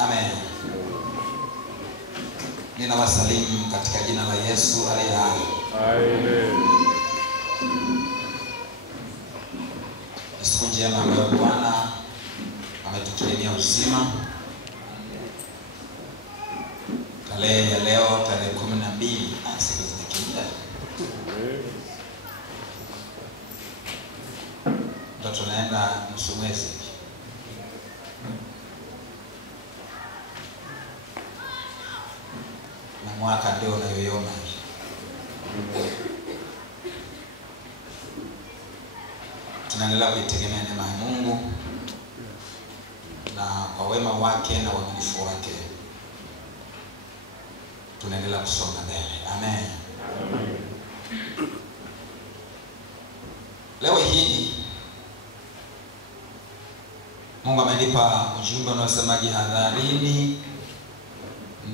Amen. Ninawasalimu katika jina la Yesu aliye hai. Amen. Ni siku njema ambayo Bwana ametukirimia uzima. Tarehe ya leo tarehe 12, siku zinakimbia. Ndio tunaenda nusu mwezi. Na mwaka ndio unayoyoma. Tunaendelea kuitegemea neema ya Mungu na kwa wema wake na uaminifu wake tunaendelea kusonga mbele. Amen. Leo hii Mungu amenipa ujumbe unaosema jihadharini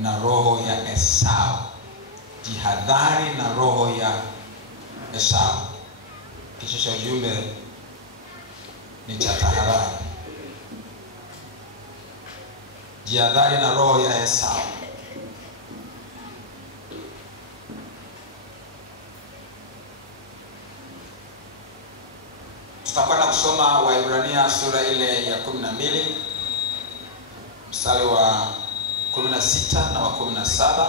na roho ya Esau. Jihadhari na roho ya Esau. Kichwa cha ujumbe ni cha tahadhari. Jihadhari na roho ya Esau. Tutakwenda kusoma Waebrania sura ile ya 12 mstari wa 16 na wa 17.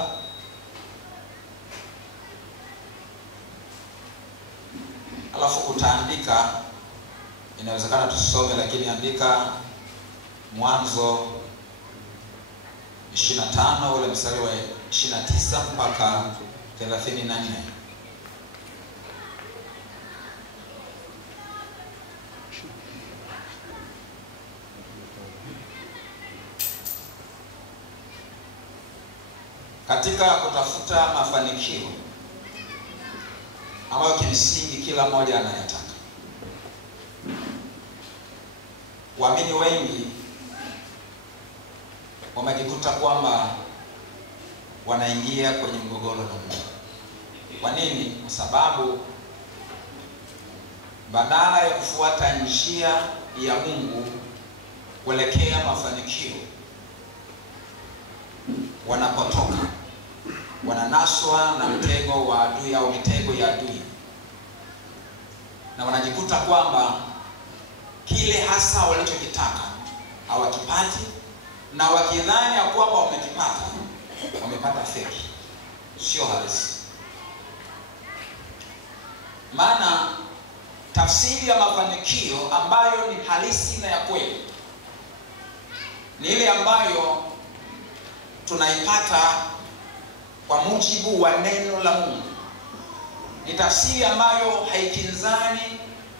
Alafu utaandika, inawezekana tusome lakini andika Mwanzo 25 ule mstari wa 29 mpaka 34. Katika kutafuta mafanikio ambayo kimsingi kila mmoja anayataka, waamini wengi wamejikuta kwamba wanaingia kwenye mgogoro na Mungu. Kwa nini? Kwa sababu badala ya kufuata njia ya Mungu kuelekea mafanikio, wanapotoka wananaswa na mtego wa adui au mitego ya adui, na wanajikuta kwamba kile hasa walichokitaka hawakipati, na wakidhani ya kwamba wamekipata, wamepata feki, sio halisi. Maana tafsiri ya mafanikio ambayo ni halisi na ya kweli ni ile ambayo tunaipata kwa mujibu wa neno la Mungu. Ni tafsiri ambayo haikinzani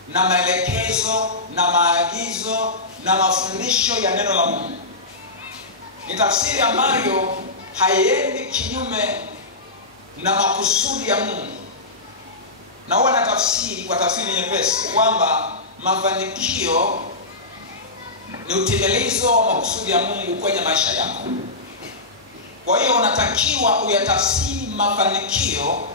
na maelekezo na maagizo na mafundisho ya neno la Mungu. Ni tafsiri ambayo haiendi kinyume na makusudi ya Mungu. Na huwa na tafsiri kwa tafsiri nyepesi kwamba mafanikio ni utimilizo wa makusudi ya Mungu kwenye maisha yako. Kwa hiyo unatakiwa uyatafsiri mafanikio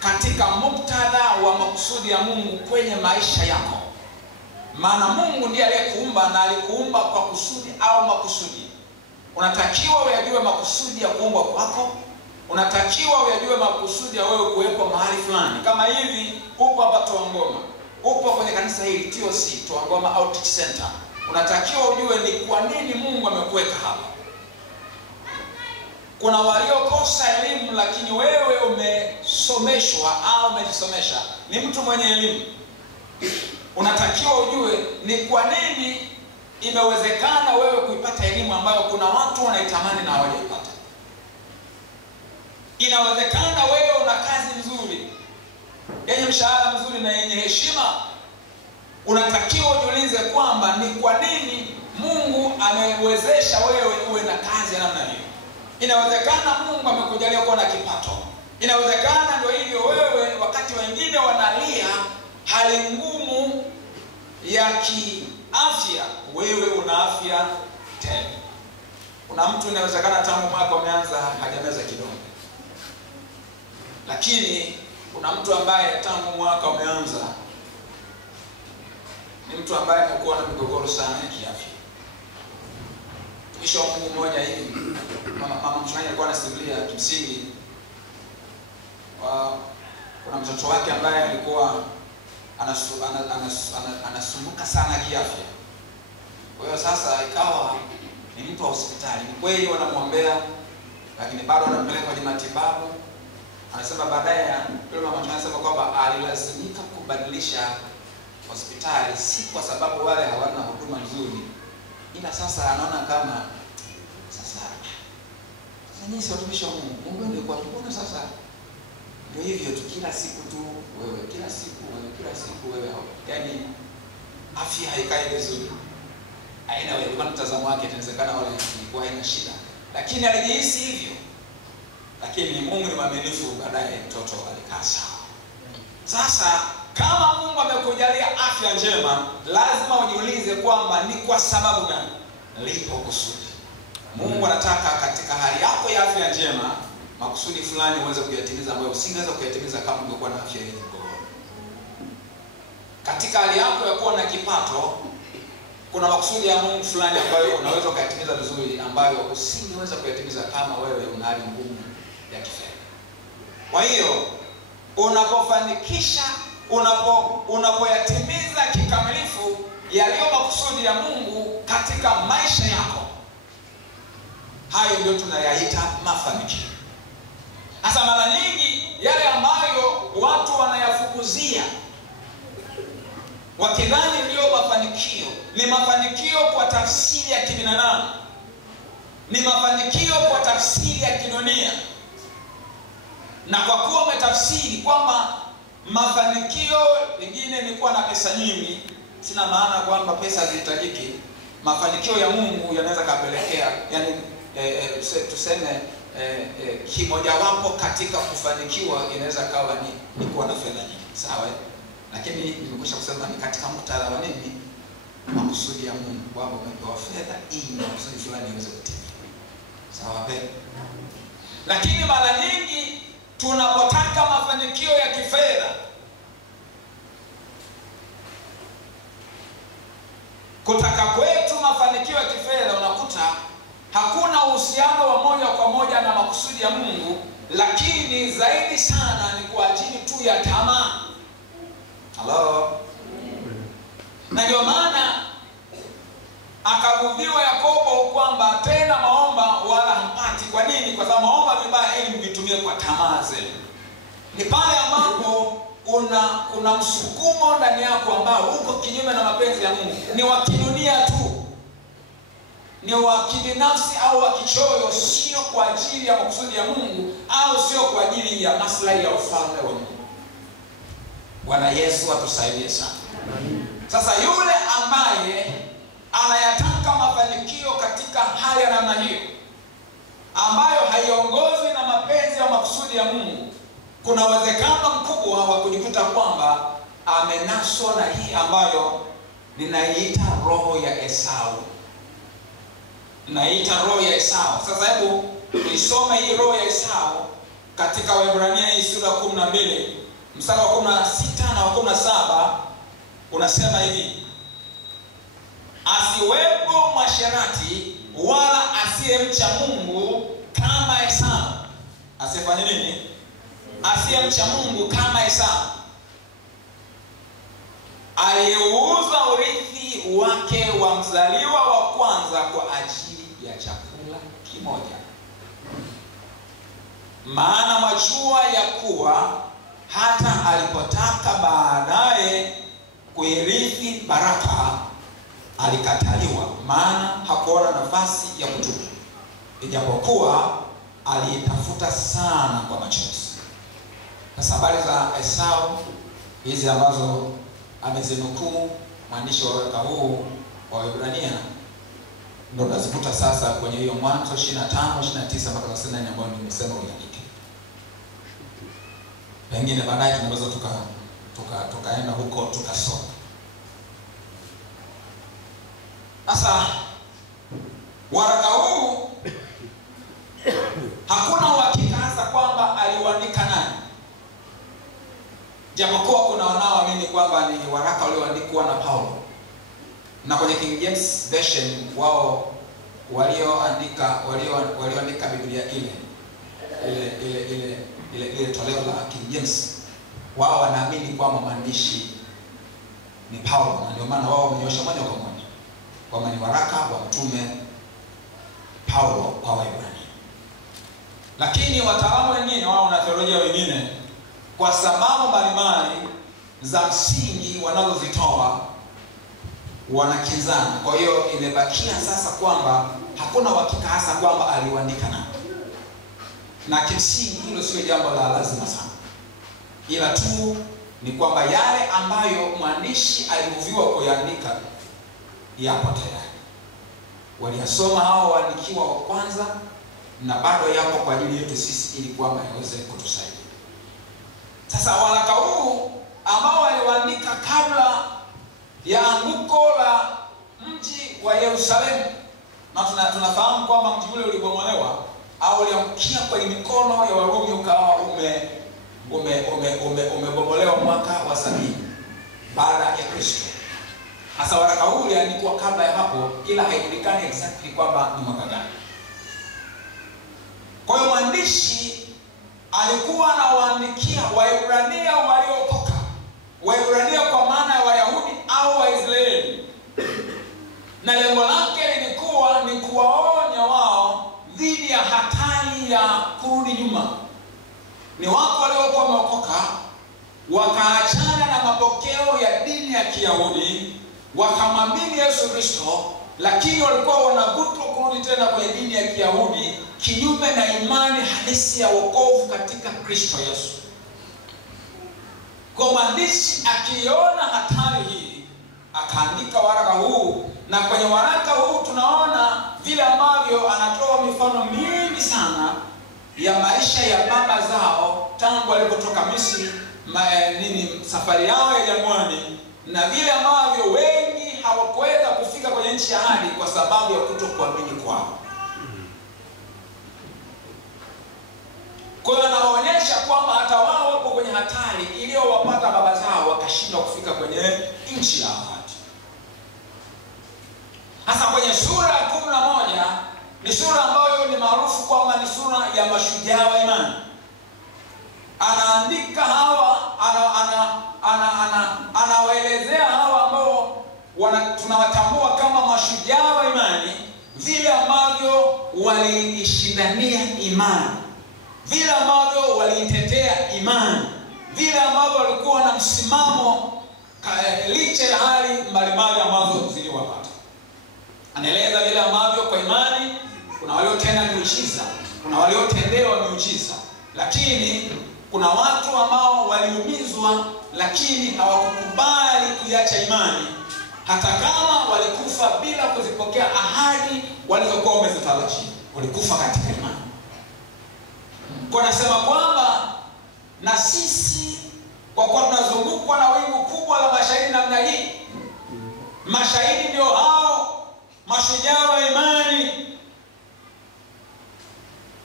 katika muktadha wa makusudi ya Mungu kwenye maisha yako. Maana Mungu ndiye aliyekuumba na alikuumba kwa kusudi au makusudi. Unatakiwa uyajue makusudi ya kuumbwa kwako. Unatakiwa uyajue makusudi ya wewe kuwepo mahali fulani. Kama hivi upo hapa Toangoma, upo kwenye kanisa hili TOC, Toangoma Outreach Center. Unatakiwa ujue ni kwa nini Mungu amekuweka hapa. Kuna waliokosa elimu lakini wewe umesomeshwa au umejisomesha, ni mtu mwenye elimu. Unatakiwa ujue ni kwa nini imewezekana wewe kuipata elimu ambayo kuna watu wanaitamani na hawajaipata. Inawezekana wewe una kazi nzuri, yenye mshahara mzuri na yenye heshima. Unatakiwa ujiulize kwamba ni kwa nini Mungu amewezesha wewe uwe na kazi ya namna hiyo. Inawezekana Mungu amekujalia kuwa na kipato. Inawezekana ndio hivyo wewe, wakati wengine wanalia hali ngumu ya kiafya, wewe una afya tena. Kuna mtu inawezekana tangu mwaka umeanza hajameza kidonge. Lakini kuna mtu ambaye tangu mwaka umeanza ni mtu ambaye amekuwa na migogoro sana ya kiafya. mtumishi wa Mungu mmoja hivi, mama mchungaji alikuwa anasimulia kimsingi kuna mtoto wake ambaye alikuwa anasumbuka sana kiafya. Kwa hiyo sasa ikawa ni mtu wa hospitali. Ni kweli wanamwombea, lakini bado anampeleka kwenye matibabu. Anasema baadaye yule mama anasema kwamba alilazimika kubadilisha hospitali, si kwa sababu wale hawana huduma nzuri, ila sasa anaona kama sasa nyinyi si watumishi wa Mungu, Mungu ndio kwa mbona sasa ndio hivyo tu, kila siku tu wewe, kila siku wewe, yaani afya haikai vizuri. Aina wewe kwa mtazamo wake inawezekana wale ilikuwa haina shida, lakini alijihisi hivyo. Lakini Mungu ni mwaminifu, baadaye mtoto alikaa sawa. Sasa kama Mungu amekujalia afya njema, lazima ujiulize kwamba ni kwa sababu gani, lipo kusudi. Mungu anataka katika hali yako ya afya njema makusudi fulani uweze kuyatimiza ambayo usingeweza kuyatimiza kama ungekuwa na afya yenye mgogoro. Katika hali yako ya kuwa na kipato, kuna makusudi ya Mungu fulani ambayo unaweza kuyatimiza vizuri ambayo usingeweza kuyatimiza kama wewe una hali ngumu ya kifedha. Kwa hiyo unapofanikisha, unapoyatimiza kikamilifu yaliyo makusudi ya Mungu katika maisha yako, hayo ndio tunayaita mafanikio. Hasa mara nyingi yale ambayo watu wanayafukuzia wakidhani ndio mafanikio, ni mafanikio kwa tafsiri ya kibinadamu, ni mafanikio kwa tafsiri ya kidunia. Na kwa kuwa umetafsiri kwamba mafanikio pengine ni kuwa na pesa nyingi, sina maana kwamba pesa zihitajiki. Mafanikio ya Mungu yanaweza kapelekea, yani tuseme kimojawapo katika kufanikiwa inaweza kawa ni kuwa na fedha nyingi, sawa? Lakini nimekwisha kusema ni katika muktadha wa nini? Makusudi ya Mungu, kwamba umepewa fedha ili makusudi fulani iweze kutimia, sawa pekee. Lakini mara nyingi tunapotaka mafanikio ya kifedha, kutaka kwetu mafanikio ya kifedha, unakuta hakuna uhusiano wa moja kwa moja na makusudi ya Mungu, lakini zaidi sana ni kwa ajili tu ya tamaa. Hello. Na ndio maana akavuviwa Yakobo kwamba tena maomba wala hampati. Kwa nini? Kwa sababu maomba vibaya ili mvitumie kwa tamaa zenu. Ni pale ambapo una msukumo ndani yako ambao uko kinyume na mapenzi ya Mungu. Ni wa kidunia tu, ni wa kibinafsi au wa kichoyo, sio kwa ajili ya makusudi ya Mungu au sio kwa ajili ya maslahi ya ufalme wa Mungu. Bwana Yesu atusaidie sana. Sasa yule ambaye anayataka mafanikio katika hali ya namna hiyo, ambayo haiongozi na mapenzi ya makusudi ya Mungu, kuna uwezekano mkubwa wa kujikuta kwamba amenaswa na hii ambayo ninaiita roho ya Esau. Naita roho ya Esau. Sasa hebu tuisome hii roho ya Esau katika Waebrania hii sura 12 mstari wa 16 na wa 17. Unasema hivi: asiwepo mwasherati wala asiyemcha Mungu kama Esau. Asifanye nini? Asiyemcha Mungu kama Esau, aliyeuza urithi wake wa mzaliwa wa kwanza kwa ajili ya chakula kimoja. Maana mwajua ya kuwa hata alipotaka baadaye kuirithi baraka, alikataliwa, maana hakuona nafasi ya kutubu, ijapokuwa aliitafuta sana kwa machozi. Sasa habari za Esau hizi ambazo amezinukuu mwandishi wa waraka huu wa Waebrania ndio nazikuta sasa kwenye hiyo Mwanzo 25, 29 mpaka 34 ambayo nimesema uandike. Pengine baadaye tunaweza tukaenda huko tukasoma. Sasa waraka huu hakuna uhakika hasa kwamba aliuandika nani, japokuwa kuna wanaoamini kwamba ni waraka ulioandikwa na Paulo. Na kwenye King James Version wao walioandika Biblia ile toleo la King James, wao wanaamini kwamba mwandishi ni Paulo, na ndio maana wao wamenyosha moja kwa moja kwamba ni waraka wa mtume Paulo kwa Waebrania. Lakini wataalamu wengine wao na theolojia wengine, kwa sababu mbalimbali za msingi wanazozitoa, wanakinzana. Kwa hiyo imebakia sasa kwamba hakuna uhakika hasa kwamba aliandika nani, na kimsingi hilo sio jambo la lazima sana, ila tu ni kwamba yale ambayo mwandishi alivuviwa kuandika yapo tayari, waliyasoma hao waandikiwa wa kwanza, na bado yapo kwa ajili yetu sisi ili kwamba yaweze kutusaidia. Sasa waraka huu ambao waliandika kabla ya anguko la mji wa Yerusalemu, na tunafahamu kwamba mji ule ulibomolewa au uliangukia kwenye mikono ya Warumi, ukawa umebomolewa mwaka wa 70 baada ya Kristo. Hasa waraka huu uliandikwa kabla ya hapo, ila haijulikani exactly kwamba ni mwaka gani. Kwa hiyo mwandishi alikuwa anawaandikia Waebrania waliokoka, Waebrania kwa maana ya Wayahudi au Waisraeli, na lengo lake lilikuwa ni kuwaonya wao dhidi ya hatari ya kurudi nyuma. Ni watu waliokuwa wameokoka wakaachana na mapokeo ya dini ya Kiyahudi, wakamwamini Yesu Kristo, lakini walikuwa wanavutwa kurudi tena kwenye dini ya Kiyahudi, kinyume na imani halisi ya wokovu katika Kristo Yesu. Kwa mwandishi akiona hatari hii, akaandika waraka huu, na kwenye waraka huu tunaona vile ambavyo anatoa mifano mingi sana ya maisha ya baba zao tangu walipotoka Misri, safari yao ya jangwani, na vile ambavyo wengi hawakuweza kufika kwenye nchi ya ahadi kwa sababu ya kutokuamini kwao. Kwa hiyo anaonyesha kwamba hata wao wapo kwenye hatari iliyowapata baba zao wakashindwa kufika kwenye nchi ya ahadi. Hasa kwenye sura ya 11 ni sura ambayo ni maarufu kwamba ni sura ya mashujaa wa imani. Anaandika hawa, anawaelezea hawa ambao tunawatambua kama mashujaa wa imani, vile ambavyo waliishindania imani, vile ambavyo waliitetea imani, vile ambavyo walikuwa na msimamo licha ya hali mbalimbali ambazo ziliwapata. Anaeleza vile ambavyo kwa imani kuna waliotenda miujiza, kuna waliotendewa miujiza, lakini kuna watu ambao waliumizwa lakini hawakukubali kuiacha imani, hata kama walikufa bila kuzipokea ahadi walizokuwa wamezitarajia. Walikufa katika imani. Kwa nasema kwamba na sisi, kwa kuwa tunazungukwa na wingu kubwa la mashahidi namna hii, mashahidi ndio hao mashujaa wa imani,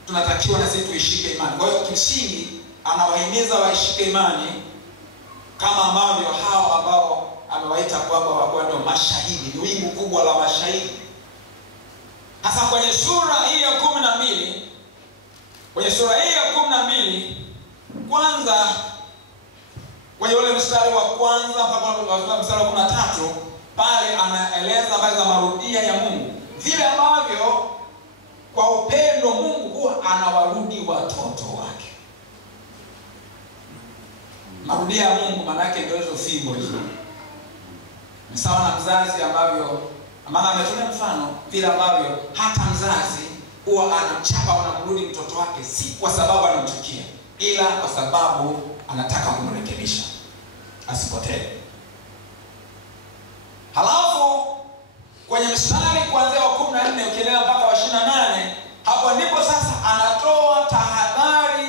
tunatakiwa na sisi tuishike imani. Kwa hiyo kimsingi anawahimiza waishike imani kama ambavyo hao ambao amewaita kwamba wako ndio mashahidi, ni wingu kubwa la mashahidi. Hasa kwenye sura hii ya 12, kwenye sura hii ya 12, kwanza kwenye ule mstari wa kwanza mpaka mstari wa 13, pale anaeleza habari za marudia ya Mungu, vile ambavyo kwa upendo Mungu huwa anawarudi watoto wake. Marudia ya Mungu maana yake ndio hizo fimbo hizo. Ni sawa na mzazi ambavyo, maana ametolea mfano vile ambavyo hata mzazi huwa anamchapa au anamrudi mtoto wake, si kwa sababu anamchukia, ila kwa sababu anataka kumrekebisha asipotee. Halafu kwenye mstari kuanzia wa 14 ukiendelea mpaka wa 28, hapo ndipo sasa anatoa tahadhari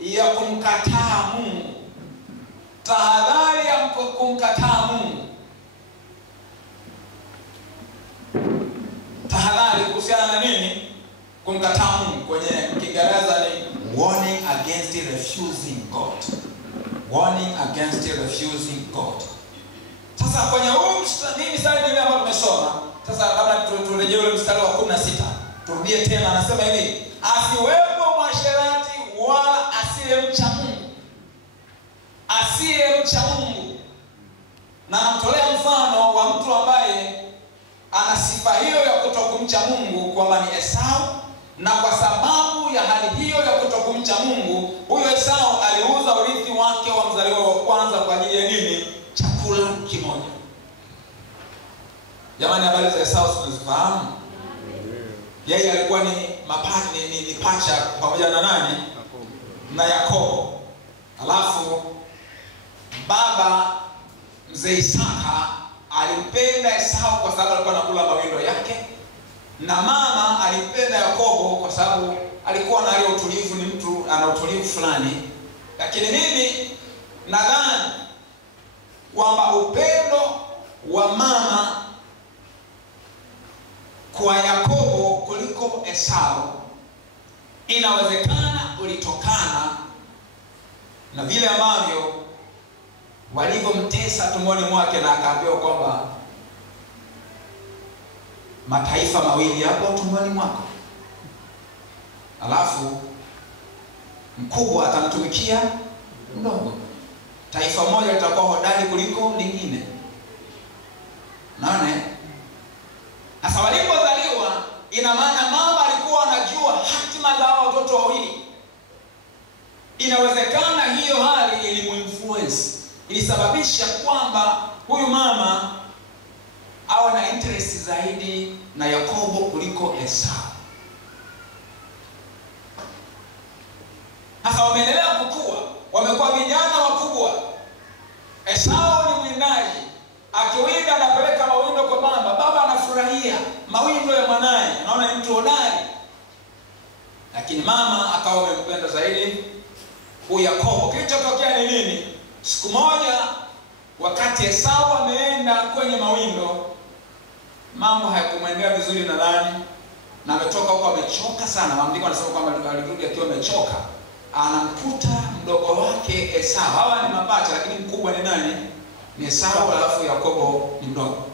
ya kumkataa Mungu. Tahadhari ya kumkataa Mungu. Tahadhari kuhusiana na nini? Kumkataa Mungu. Kwenye Kiingereza ni warning against refusing God. Warning against refusing God. Sasa kwenye huu mstari ambao tumesoma, sasa labda turejee ule mstari wa 16. Turudie tena, anasema hivi, asiwepo mwasherati wala asiyemcha Mungu. Asiyemcha Mungu. Na namtolea mfano wa mtu ambaye ana sifa hiyo ya kutokumcha Mungu, kwamba ni Esau, na kwa sababu ya hali hiyo ya kutokumcha Mungu, huyo Esau aliuza urithi wake wa mzaliwa wa kwanza kwa ajili ya nini? Chakula kimoja. Jamani, habari za Esau tunazifahamu? Yeye alikuwa ni pacha pamoja na nani? Na Yakobo. Alafu baba mzee Isaka alimpenda Esau kwa sababu alikuwa anakula mawindo yake, na mama alimpenda Yakobo kwa sababu alikuwa na ile utulivu, ni mtu ana utulivu fulani. Lakini mimi nadhani kwamba upendo wa mama kwa Yakobo kuliko Esau inawezekana ulitokana na vile ambavyo walivyomtesa tumboni mwake, na akaambiwa kwamba mataifa mawili hapo tumboni mwako, alafu mkubwa atamtumikia mdogo. Taifa moja litakuwa hodari kuliko lingine. Naona sasa walipozaliwa, ina maana mama alikuwa anajua hatima za watoto wawili. Inawezekana hiyo hali ilimuinfluence, ilisababisha kwamba huyu mama awe na interest zaidi na Yakobo kuliko Esau. Sasa wameendelea kukua, wamekuwa vijana wakubwa. Esau ni mwindaji, akiwinda anapeleka mawindo kwa baba. Baba anafurahia mawindo ya mwanae, anaona ni mtu hodari. Lakini mama akawa amempenda zaidi huyu Yakobo. Kilichotokea ni nini? Siku moja wakati Esau ameenda kwenye mawindo, mambo hayakumwendea vizuri nadhani, na ametoka huko amechoka sana. Maandiko yanasema kwamba alirudi akiwa amechoka. Anamkuta mdogo wake Esau. Hawa ni mapacha, lakini mkubwa ni nani? Ni Esau, alafu Yakobo ni mdogo.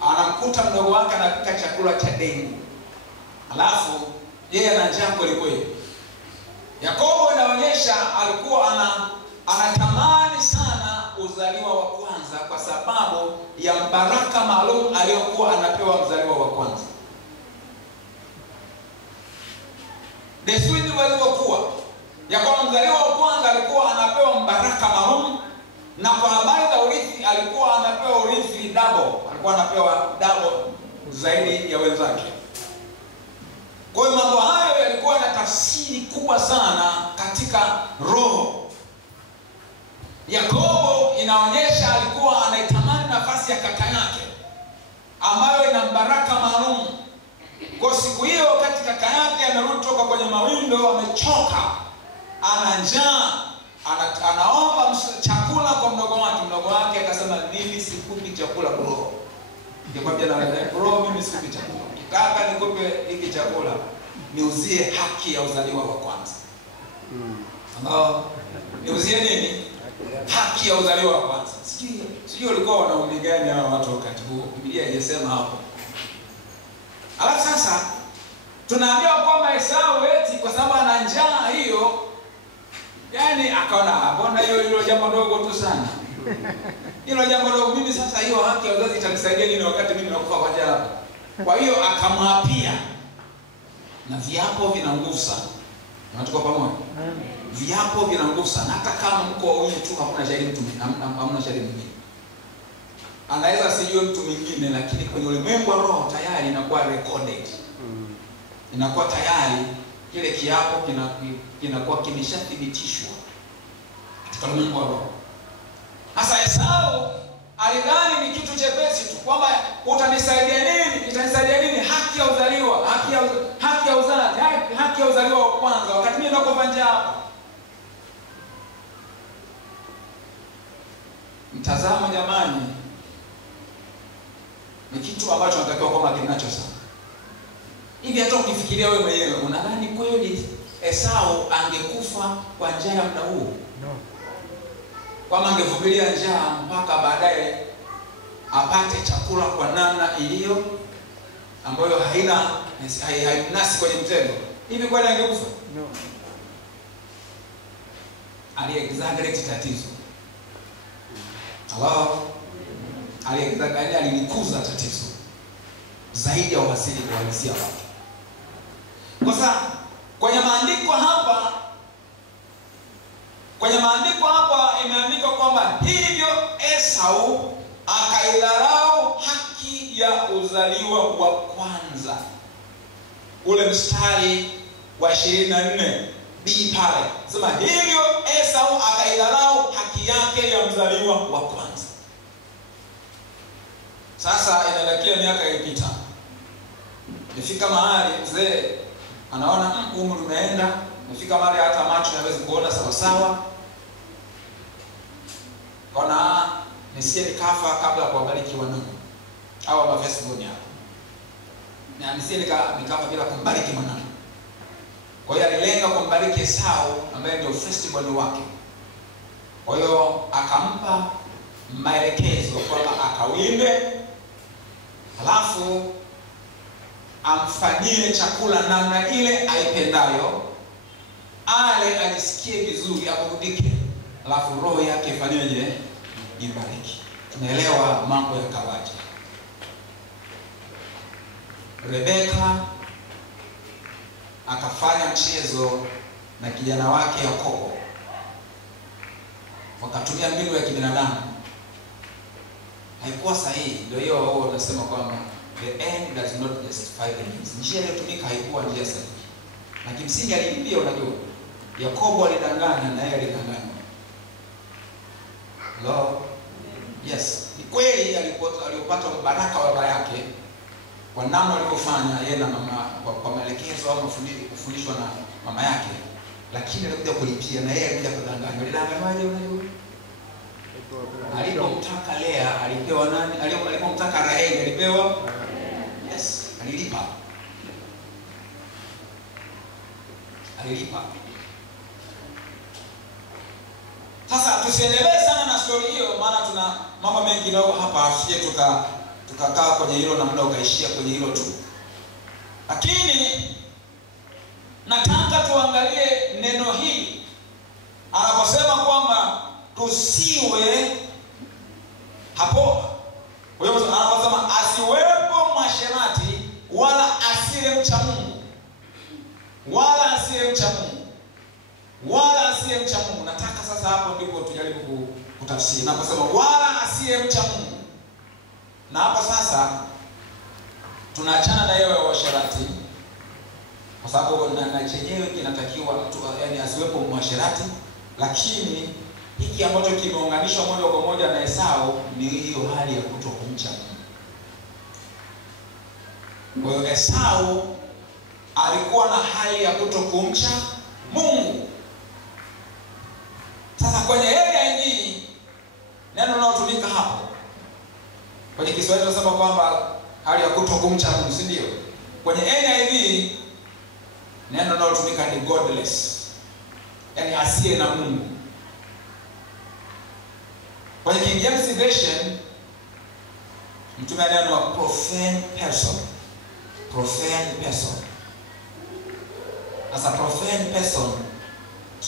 Anamkuta mdogo wake anapika chakula cha dengu, alafu yeye ana njaa kweli kweli. Yakobo inaonyesha alikuwa anatamani sana uzaliwa wa kwanza kwa sababu ya baraka maalum aliyokuwa anapewa mzaliwa wa kwanza. Desturi ndivyo ilivyokuwa. Yakobo mzaliwa wa kwanza alikuwa anapewa baraka maalum, na kwa habari za urithi alikuwa anapewa urithi double. Alikuwa anapewa double zaidi ya wenzake. Kwa hiyo mambo hayo yalikuwa na tafsiri kubwa sana katika roho. Yakobo inaonyesha alikuwa anaitamani nafasi ya kaka yake ambayo ina baraka maalum. Kwa siku hiyo wakati kaka yake anarudi kutoka kwenye mawindo, amechoka, ana njaa, anaomba chakula kwa mdogo wake. Mdogo wake akasema, mimi sikupi chakula bro. Nikwambia na bro, mimi sikupi chakula. Kaka, nikupe hiki chakula, niuzie haki ya uzaliwa wa kwanza. Niuzie nini? Haki ya uzaliwa wa kwanza. Sijui walikuwa wanaume gani hawa watu wakati huo. Biblia inasema hapo. Alafu sasa tunaambiwa kwamba Esau eti kwa sababu ana njaa hiyo, yani akaona mbona hilo jambo dogo tu sana. Hilo jambo dogo, mimi sasa hiyo haki ya uzazi itanisaidia nini wakati mimi nakufa kwa njaa hapa? Kwa hiyo akamwapia, na viapo vina nguvu sana. Tunatoka pamoja. Viapo vina nguvu sana. Hata kama mko wawili tu, hakuna shahidi mtu, hamna shahidi mwingine. Anaweza sijue mtu mwingine, lakini kwenye ulimwengu wa roho tayari inakuwa recorded. Inakuwa tayari kile kiapo kinakuwa kimeshathibitishwa katika ulimwengu wa roho. Hasa Esau alidhani ni kitu chepesi tu, kwamba utanisaidia nini? Itanisaidia nini? Haki ya uzaliwa, haki ya uzazi, haki ya uzaliwa wa kwanza, wakati mimi nakufa njaa hapa. Mtazamo jamani, ni kitu ambacho tunatakiwa kwa makini nacho sana. Hivi hata ukifikiria wewe mwenyewe, unadhani kweli Esau angekufa kwa njaa ya muda huu? No. Kwamba angevumilia njaa mpaka baadaye apate chakula kwa namna iliyo ambayo haina haimnasi kwenye mtego. Hivi kwani angekufa? No. Ali-exaggerate tatizo. Hello? Ali-exaggerate, alikuza tatizo zaidi ya uhalisia wake. Kwa sababu kwenye maandiko hapa imeandikwa kwamba hivyo Esau akaidharau haki ya uzaliwa wa kwanza. Ule mstari wa 24 B pale sema hivyo Esau akaidharau haki yake ya mzaliwa wa kwanza. Sasa inaelekea miaka ilipita. Nifika mahali mzee anaona umri umeenda, nifika mahali hata macho hayawezi kuona sawa sawa. Ona nisije nikafa kabla kuwabariki wanangu. Hawa wa Facebook hapo. Na nisije nikafa bila kumbariki mwanangu. Kwa hiyo alilenga kumbariki Esau ambaye ndio firstborn wake. Kwa hiyo akampa maelekezo kwamba akawinde, halafu amfanyie chakula namna ile aipendayo, ale alisikie vizuri, aburudike, halafu roho yake ifanyeje? Ibariki. Tunaelewa mambo ya kawaida. Rebeka akafanya mchezo na kijana wake Yakobo, wakatumia mbinu ya kibinadamu. Haikuwa sahihi. Ndio hiyo wao wanasema kwamba the end does not justify the means. Njia iliyotumika haikuwa njia sahihi. Na kimsingi alilipia, unajua. Yakobo alidanganya na yeye alidanganywa. Hello? Yes. Ni kweli alipata baraka wa baba yake kwa namna alivyofanya yeye na mama, kwa maelekezo au kufundishwa na mama yake, lakini alikuja kulipia na yeye alikuja kudanganya. Alidanganywaje unajua? Alipomtaka Lea alipewa nani? Alipomtaka Raheli alipewa? Yes, alilipa. Sasa tusiendelee sana na story hiyo, maana tuna mambo mengi kidogo hapa, asije tukakaa kwenye hilo na muda ukaishia kwenye hilo tu. Lakini nataka tuangalie neno hili anaposema kwamba tusiwe hapo. Kwa hiyo anaposema asiwepo mwasherati wala asiye mcha Mungu, wala asiye mcha Mungu, wala asiye mcha Mungu. Nataka sasa hapo ndipo tujaribu kutafsiri. Naposema wala asiye mcha Mungu, na hapo sasa tunaachana na hiyo uasherati, kwa sababu na chenyewe kinatakiwa yani asiwepo mwasherati, lakini hiki ambacho kimeunganishwa moja kwa moja na Esau ni hiyo hali ya kutokumcha Mungu. Kwa hiyo Esau alikuwa na hali ya kutokumcha Mungu. Sasa kwenye NIV neno linalotumika hapo kwenye Kiswahili tunasema kwamba hali ya kutokumcha Mungu, si ndio? Kwenye NIV neno linalotumika ni godless, yani asiye na Mungu. Kwenye King James Version mtumia neno profane person. Profane person. Sasa profane person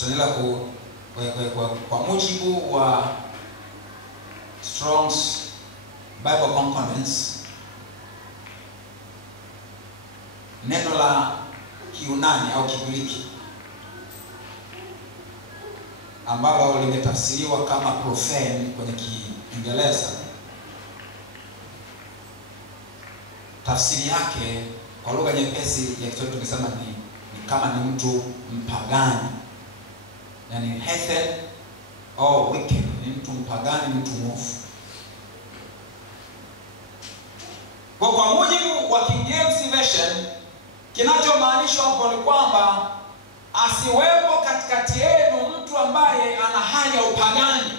tunaendelea kwa mujibu wa Strong's Bible Concordance, neno la Kiunani au Kigiriki ambalo limetafsiriwa kama profane kwenye Kiingereza, tafsiri yake kwa lugha nyepesi ya Kiswahili tungesema ni kama ni mtu mpagani, yani heathen au wicked, ni mtu mpagani, mtu mwovu. Kwa mujibu wa King James Version, kinachomaanishwa hapo ni kwamba asiwepo katikati yenu mtu ambaye ana hali ya upagani,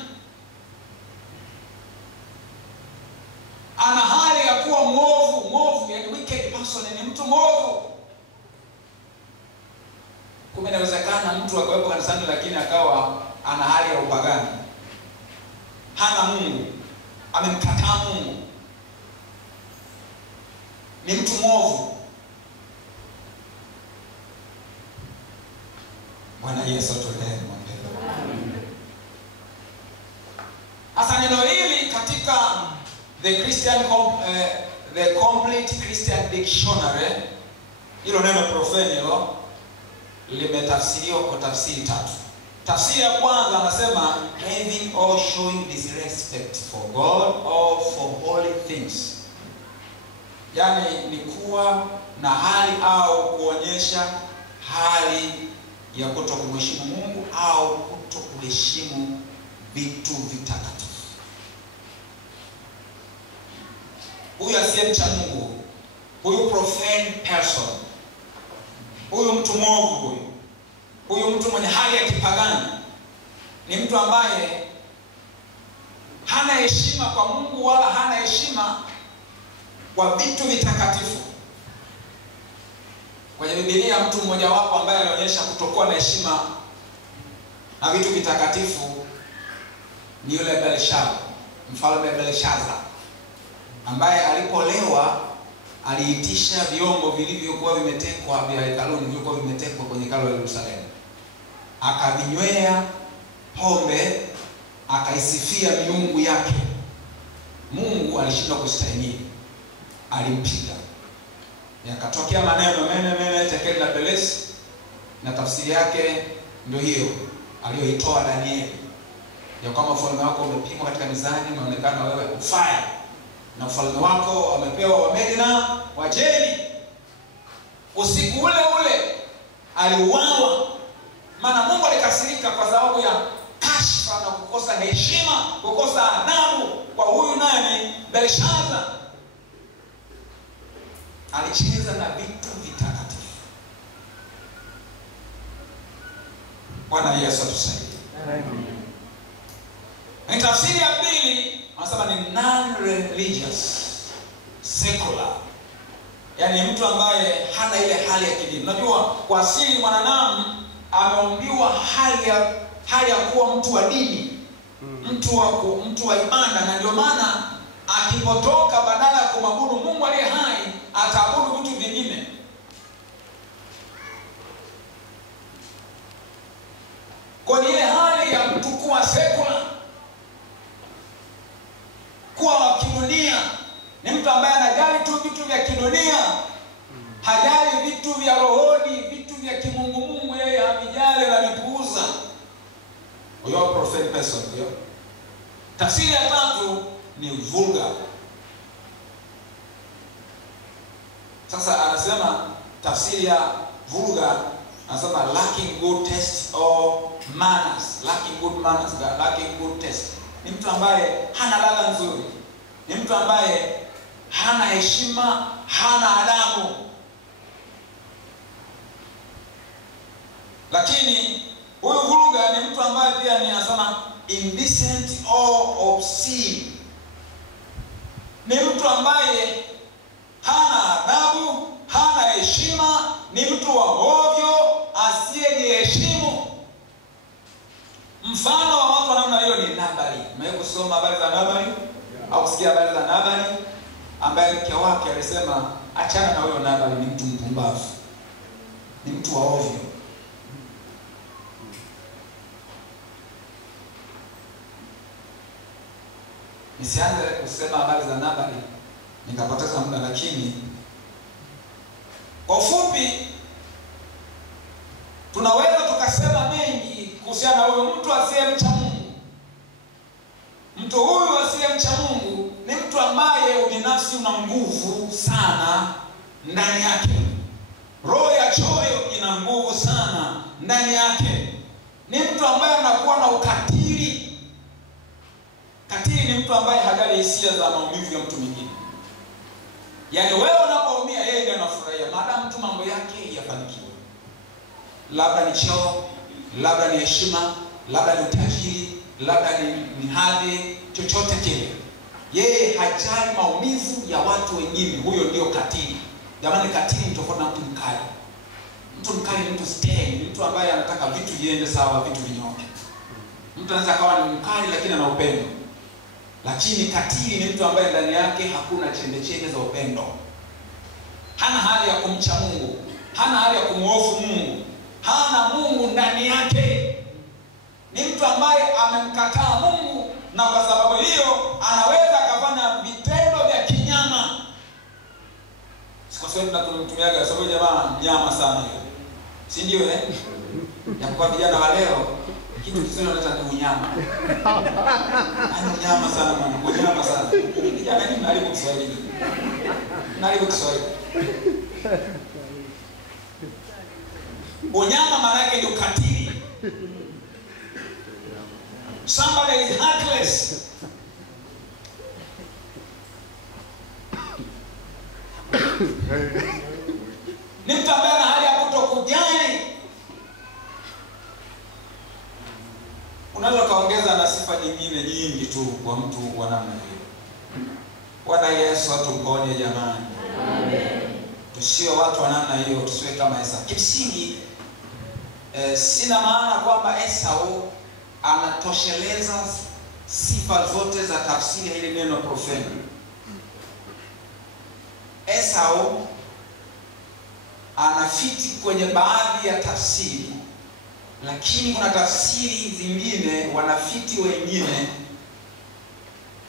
ana hali ya kuwa mwovu, yani wicked person, ni mtu mwovu. Kumbe inawezekana mtu akawepo kanisani lakini akawa ana hali ya upagani, hana Mungu, amemkataa Mungu, ni mtu mwovu. Bwana Yesu atuelewe. Hasa neno hili katika the Complete Christian Dictionary, hilo neno profenio limetafsiriwa kwa tafsiri tatu. Tafsiri ya kwanza anasema having or showing disrespect for God or for holy things. Yaani ni kuwa na hali au kuonyesha hali ya kutokumheshimu Mungu au kutokuheshimu vitu vitakatifu. Huyu asiyemcha Mungu, huyu profane person, huyu mtu mwovu, huyu mtu mwenye hali ya kipagani, ni mtu ambaye hana heshima kwa Mungu wala hana heshima kwa vitu vitakatifu. Kwenye Biblia mtu mmoja wapo ambaye alionyesha kutokuwa na heshima na vitu vitakatifu ni yule Belshaza, mfalme Belshaza, ambaye alipolewa aliitisha vyombo vilivyokuwa vimetekwa vya hekaluni, vilivyokuwa vimetekwa kwenye hekalu la Yerusalemu. Akavinywea pombe, akaisifia miungu yake. Mungu alishindwa kustahimili, alimpiga. Yakatokea maneno mene tekeli na pelesi, na tafsiri yake ndio hiyo aliyoitoa Danieli, ya kwamba ufalme wako umepimwa katika mizani, umeonekana wewe ufai, na ufalme wako wamepewa Wamedi na Wajemi. Usiku ule ule aliuawa, maana Mungu alikasirika kwa sababu ya kashfa na kukosa heshima, kukosa adabu kwa huyu nani Belshaza. Alicheza na vitu vitakatifu. Bwana Yesu atusaidie. Amen. Tafsiri ya pili anasema ni non-religious, secular. Yaani mtu ambaye hana ile hali ya kidini. Unajua kwa asili mwanadamu ameumbiwa hali ya kuwa mtu wa dini, mtu wa ibada, na ndio maana akipotoka badala ya kumwabudu Mungu aliye hai ataabudu vitu vingine. Kwa ile hali ya mtu kuwa secular, kuwa wa kidunia, ni mtu ambaye anajali tu vitu vya kidunia, hajali vitu vya rohoni, vitu vya kimungu yeye havijali na vipuuza. Huyo profane person hiyo. Tafsiri ya tatu ni vulgar. Sasa anasema tafsiri ya vulgar, anasema lacking good taste or manners, lacking good manners, lacking good taste. Ni mtu ambaye hana ladha nzuri, ni mtu ambaye hana heshima, hana adabu. Lakini huyu vulgar ni mtu ambaye pia ni anasema indecent or obscene. Ni mtu ambaye hana adabu, hana heshima, ni mtu wa ovyo, asiyejiheshimu. Mfano wa watu wa namna hiyo ni Nabali. Umewahi kusoma habari za Nabali au kusikia habari za Nabali, ambaye mke wake alisema achana na huyo Nabali, ni mtu mpumbavu, ni mtu wa ovyo. Nisianze kusema habari za Nabali nikapoteza muda, lakini kwa ufupi tunaweza tukasema mengi kuhusiana na huyo mtu asiyemcha Mungu. Mtu huyu asiyemcha Mungu ni mtu ambaye ubinafsi una nguvu sana ndani yake. Roho ya choyo ina nguvu sana ndani yake. Ni mtu ambaye anakuwa na ukatili. Katili ni mtu ambaye hajali hisia za maumivu ya mtu mwingine. Yaani wewe unapoumia yeye ndiye anafurahia maadamu mtu mambo yake yafanikiwe. Labda ni cheo, labda ni heshima, labda ni utajiri, labda ni hadhi, chochote kile. Yeye hajali maumivu ya watu wengine. Huyo ndio katili. Jamani, katili ni tofauti na mtu mkali. Mtu mkali ni mtu stern, ni mtu ambaye anataka vitu viende sawa, vitu vinyoke. Mtu anaweza akawa ni mkali lakini ana upendo. Lakini katili ni mtu ambaye ndani yake hakuna chembe za upendo. Hana hali ya kumcha Mungu, hana hali ya kumhofu Mungu, hana Mungu ndani yake. Ni mtu ambaye amemkataa Mungu, na kwa sababu hiyo anaweza akafanya vitendo vya kinyama. Kwa sababu tunamtumiaga sababu jamaa mnyama sana hiyo. Si ndio Japokuwa vijana wa leo kitu kizuri wanataka ni unyama. Ana unyama sana bwana, unyama sana. Vijana nini haribu Kiswahili? Haribu Kiswahili. Unyama maana yake ni ukatili. Somebody is heartless. Ni mtu ambaye ana hali ya kutokujali. Unaweza kaongeza na sifa nyingine nyingi tu kwa mtu wa namna hiyo. Bwana Yesu atuponye jamani. Amen. Tusiwe watu wa namna hiyo, tusiwe kama Esau. Kimsingi sina maana kwamba Esau anatosheleza sifa zote za tafsiri hili neno profeni. Esau anafiti kwenye baadhi ya tafsiri, lakini kuna tafsiri zingine wanafiti wengine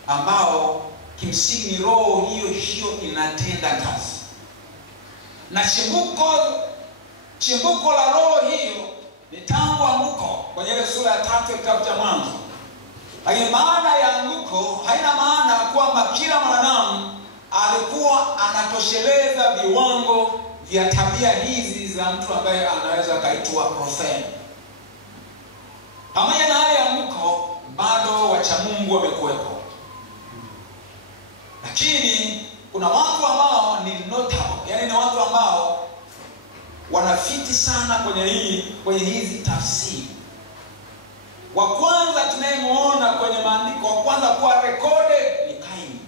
ambao kimsingi roho hiyo inatenda kazi. Na chimbuko la roho hiyo ni tangu anguko kwenye ile sura ya 3 ya kitabu cha Mwanzo. Lakini maana ya anguko haina maana kwamba kila mwanadamu alikuwa anatosheleza viwango vya tabia hizi za mtu ambaye anaweza kaitwa profeti. Pamoja na hali ya anguko, bado wacha Mungu wamekuwepo. Lakini kuna watu ambao ni notable, yani ni watu ambao wanafiti sana kwenye hizi tafsiri. Wa kwanza tunayemuona kwenye maandiko, wa kwanza kuwa recorded ni Kaini.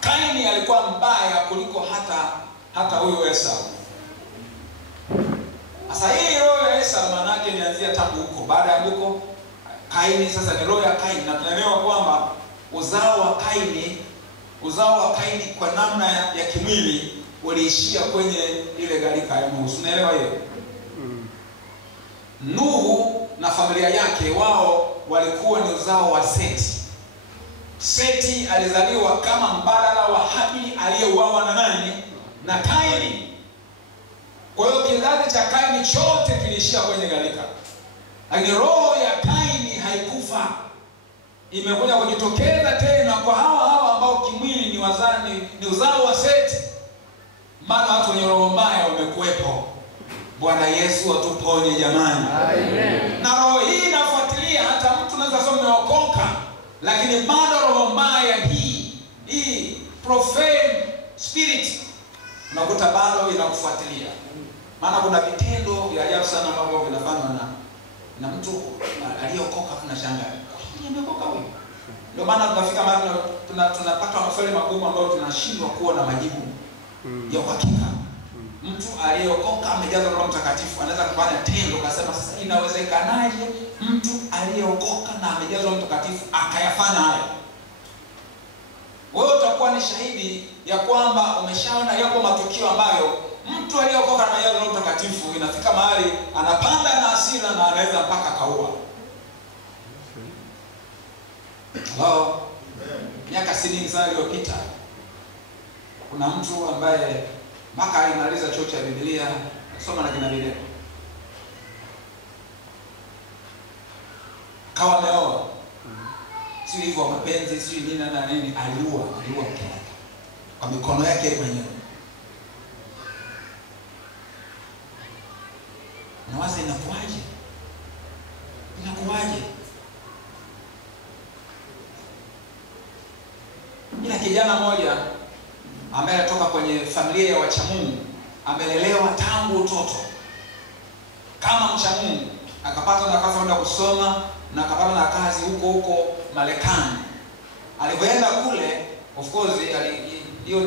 Kaini alikuwa mbaya kuliko hata huyo Esau. Sasa hii roho ya Esau maana yake inaanzia tangu huko. Baada ya huko Kaini sasa ni roho ya Kaini, na tunaelewa kwamba uzao wa Kaini kwa namna ya kimwili uliishia kwenye ile gharika ya Nuhu. Unaelewa hiyo? Nuhu na familia yake wao walikuwa ni uzao wa Seti. Seti alizaliwa kama mbadala wa Habili aliyeuawa na nani? Na Kaini. Kwa hiyo kizazi cha Kaini chote kiliishia kwenye gharika. Lakini roho ya Kaini haikufa. Imekuja kujitokeza tena kwa hawa ambao kimwili ni uzao wa Seti. Maana watu wenye roho mbaya wamekuwepo. Bwana Yesu atuponye jamani. Amen. Na roho hii inafuatilia hata mtu anaweza sema umeokoka, lakini bado roho mbaya hii profane spirit unakuta bado inakufuatilia. Maana kuna vitendo vya ajabu sana ambavyo vinafanywa na mtu aliyeokoka. Tunashangaa, ameokoka huyu? Ndio maana tunafika mahali tunapata maswali magumu ambayo tunashindwa kuwa na majibu ya uhakika. Mtu aliyeokoka amejazwa na Roho Mtakatifu anaweza kufanya tendo kasema, sasa inawezekanaje mtu aliyeokoka na amejazwa na Roho Mtakatifu akayafanya haya? Wewe utakuwa ni shahidi ya kwamba umeshaona yako matukio ambayo mtu aliyeokoka na amejazwa na Roho Mtakatifu inafika mahali anapanda na hasira na anaweza mpaka kaua. Hello. Miaka 60 sana iliyopita kuna mtu ambaye mpaka alimaliza chuo cha Biblia, soma na kina Biblia. Kawa ameoa. Si hivyo mapenzi, si nini na nini, aliua mke wake kwa mikono yake mwenyewe. Na waza inakuaje? Ila kijana mmoja ambaye anatoka kwenye familia ya wacha Mungu, amelelewa tangu utoto kama mcha Mungu, akapata nafasi ya kusoma na akapata na kazi huko Marekani. Alipoenda kule, of course hiyo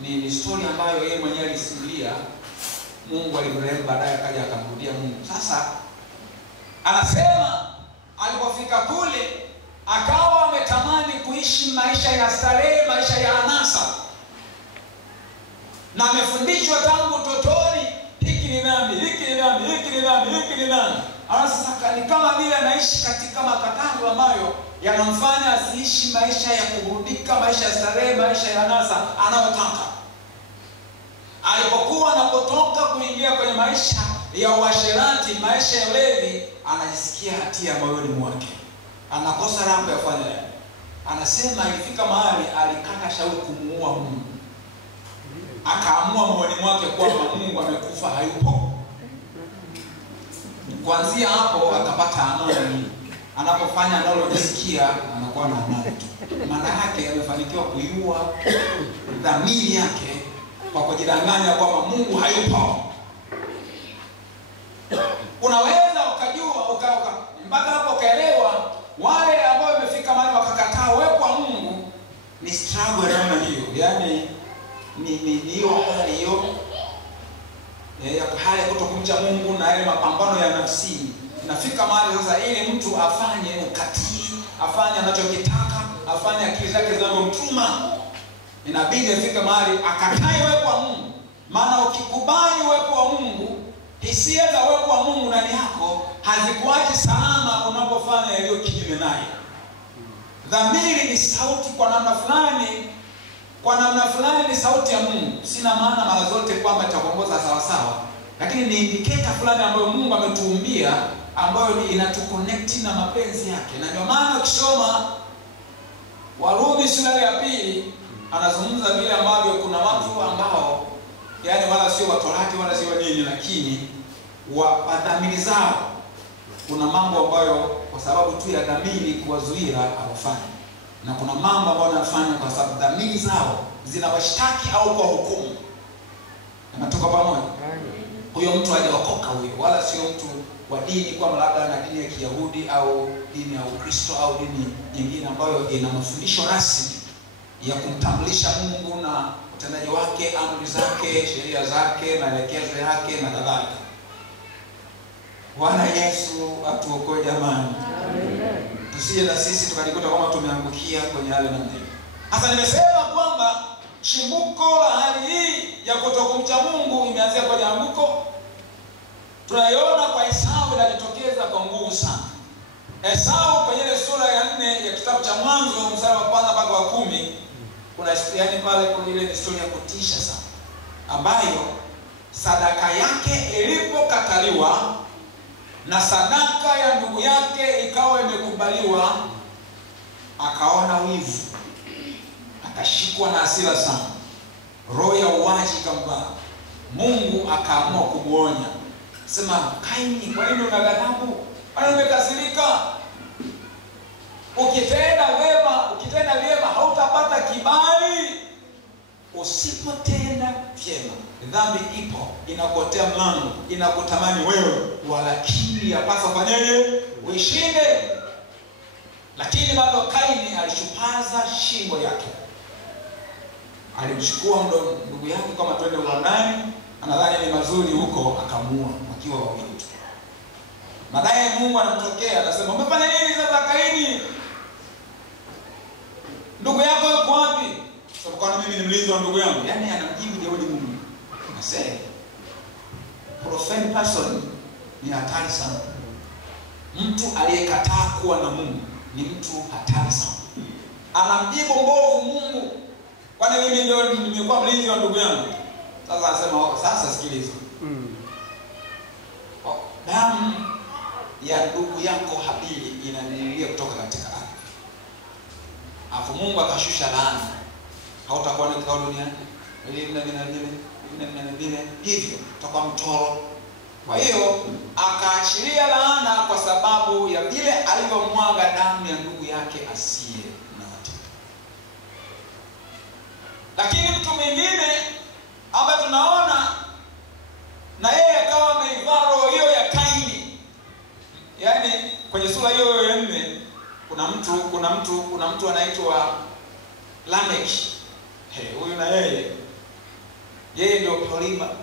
ni story ambayo yeye mwenyewe alisimulia. Mungu alimrehemu, baadaye akaja akamrudia Mungu. Sasa anasema alipofika kule akawa ametamani kuishi maisha ya starehe, maisha ya anasa. Na amefundishwa tangu utotoni, hiki ni dhambi, dhambi, hiki ni dhambi, hiki ni dhambi. Sasa ni kama vile anaishi katika makatazo ambayo yanamfanya asiishi maisha ya kuburudika, maisha ya starehe, maisha ya anasa anayotaka. Alipokuwa anapotoka kuingia kwenye maisha ya uasherati, maisha ya ulevi, anajisikia hatia moyoni mwake, anakosa raha ya kufanya. Anasema ilifika mahali alikata shauri kumuua Mungu, akaamua moyoni mwake kwamba Mungu amekufa, hayupo. Kuanzia hapo akapata amani. Anapofanya analojisikia anakuwa na amani tu. Maana yake amefanikiwa kuiua dhamiri yake kwa kujidanganya kwamba Mungu hayupo. Unaweza ukajua mpaka hapo ukaelewa wale ambao wamefika mahali wakakataa uwepo wa Mungu ni struggle ya namna hiyo. Yaani ni hiyo hali hiyo ya hali ya kutokumcha Mungu na ile mapambano ya nafsi. Inafika mahali sasa ili mtu afanye ukatili, afanye anachokitaka, afanye akili zake zinazomtuma, inabidi afike mahali akatae uwepo wa Mungu. Maana ukikubali uwepo wa Mungu, hisia za uwepo wa Mungu ndani yako hazikuachi salama unapofanya yaliyo kinyume naye. Dhamiri ni sauti kwa namna fulani ni sauti ya Mungu. Sina maana mara zote kwamba itakuongoza sawa sawa, lakini ni indicator fulani ambayo Mungu ametuumbia, ambayo inatuconnect na mapenzi yake. Na ndio maana ukisoma Warumi sura ya 2 anazungumza vile ambavyo kuna watu ambao yani wala sio watorati wala sio dini, lakini wa dhamiri zao kuna mambo ambayo kwa sababu tu ya dhamiri kuwazuia hawafanya, na kuna mambo ambayo wanafanya kwa sababu dhamiri zao zinawashtaki au kwa hukumu. Tunatoka pamoja. Huyo mtu hajaokoka huyo, wala sio mtu wa dini kwamba labda ana dini ya Kiyahudi au dini ya Ukristo au dini nyingine ambayo ina mafundisho rasmi ya kumtambulisha Mungu na utendaji wake, amri zake, sheria zake, maelekezo yake na kadhalika. Bwana Yesu atuokoe jamani. Amen. Tusije na sisi tukajikuta kama tumeangukia kwenye yale namna hiyo. Sasa nimesema kwamba chimbuko la hali hii ya kutokumcha Mungu imeanzia kwenye anguko. Tunaiona kwa Esau, inajitokeza kwa nguvu sana. Esau kwenye sura ya 4 ya kitabu cha Mwanzo mstari wa 1 mpaka wa 10, kuna yani pale kuna ile historia ya kutisha sana ambayo sadaka yake ilipokataliwa na sadaka ya ndugu yake ikawa imekubaliwa, akaona wivu, akashikwa na hasira sana, roho ya uwaji ikambana. Mungu akaamua kumuonya, sema, Kaini, kwa nini una ghadhabu? Bado umekasirika? Ukitenda vyema hautapata kibali. Usipotenda vyema, dhambi ipo, inakuotea mlango, inakutamani wewe, walakini yapaswa fanyeje? Uishinde. Lakini bado Kaini alishupaza shingo yake. Alimchukua ndugu yake kama twende uwandani, anadhani ni mazuri huko, akamuua wakiwa wawili tu. Baadaye Mungu anamtokea, anasema, umefanya nini sasa Kaini? Ndugu yako yuko wapi? Sababu kwa mimi ni mlinzi wa ndugu yangu. Yaani anamjibu jeuri Mungu. Anasema, profane person ni hatari sana. Mtu aliyekataa kuwa na Mungu ni mtu hatari sana. Anamjibu mbovu Mungu. Kwani mimi ndio nimekuwa mlinzi wa ndugu yangu? Sasa anasema, sasa sikiliza. Damu ya ndugu yako Habili inanililia kutoka katika ardhi. Afu Mungu akashusha laana. Hautakuwa na kikao duniani. Vile hivyo utakuwa mtoro. Kwa hiyo akaashiria laana kwa sababu ya vile alivyomwaga damu ya ndugu yake asiye na hatia. Lakini mtu mwingine ambaye tunaona na yeye akawa ameivaa roho hiyo ya Kaini. Yaani kwenye sura hiyo ya 4 kuna mtu anaitwa Lameki. Huyu na yeye ndio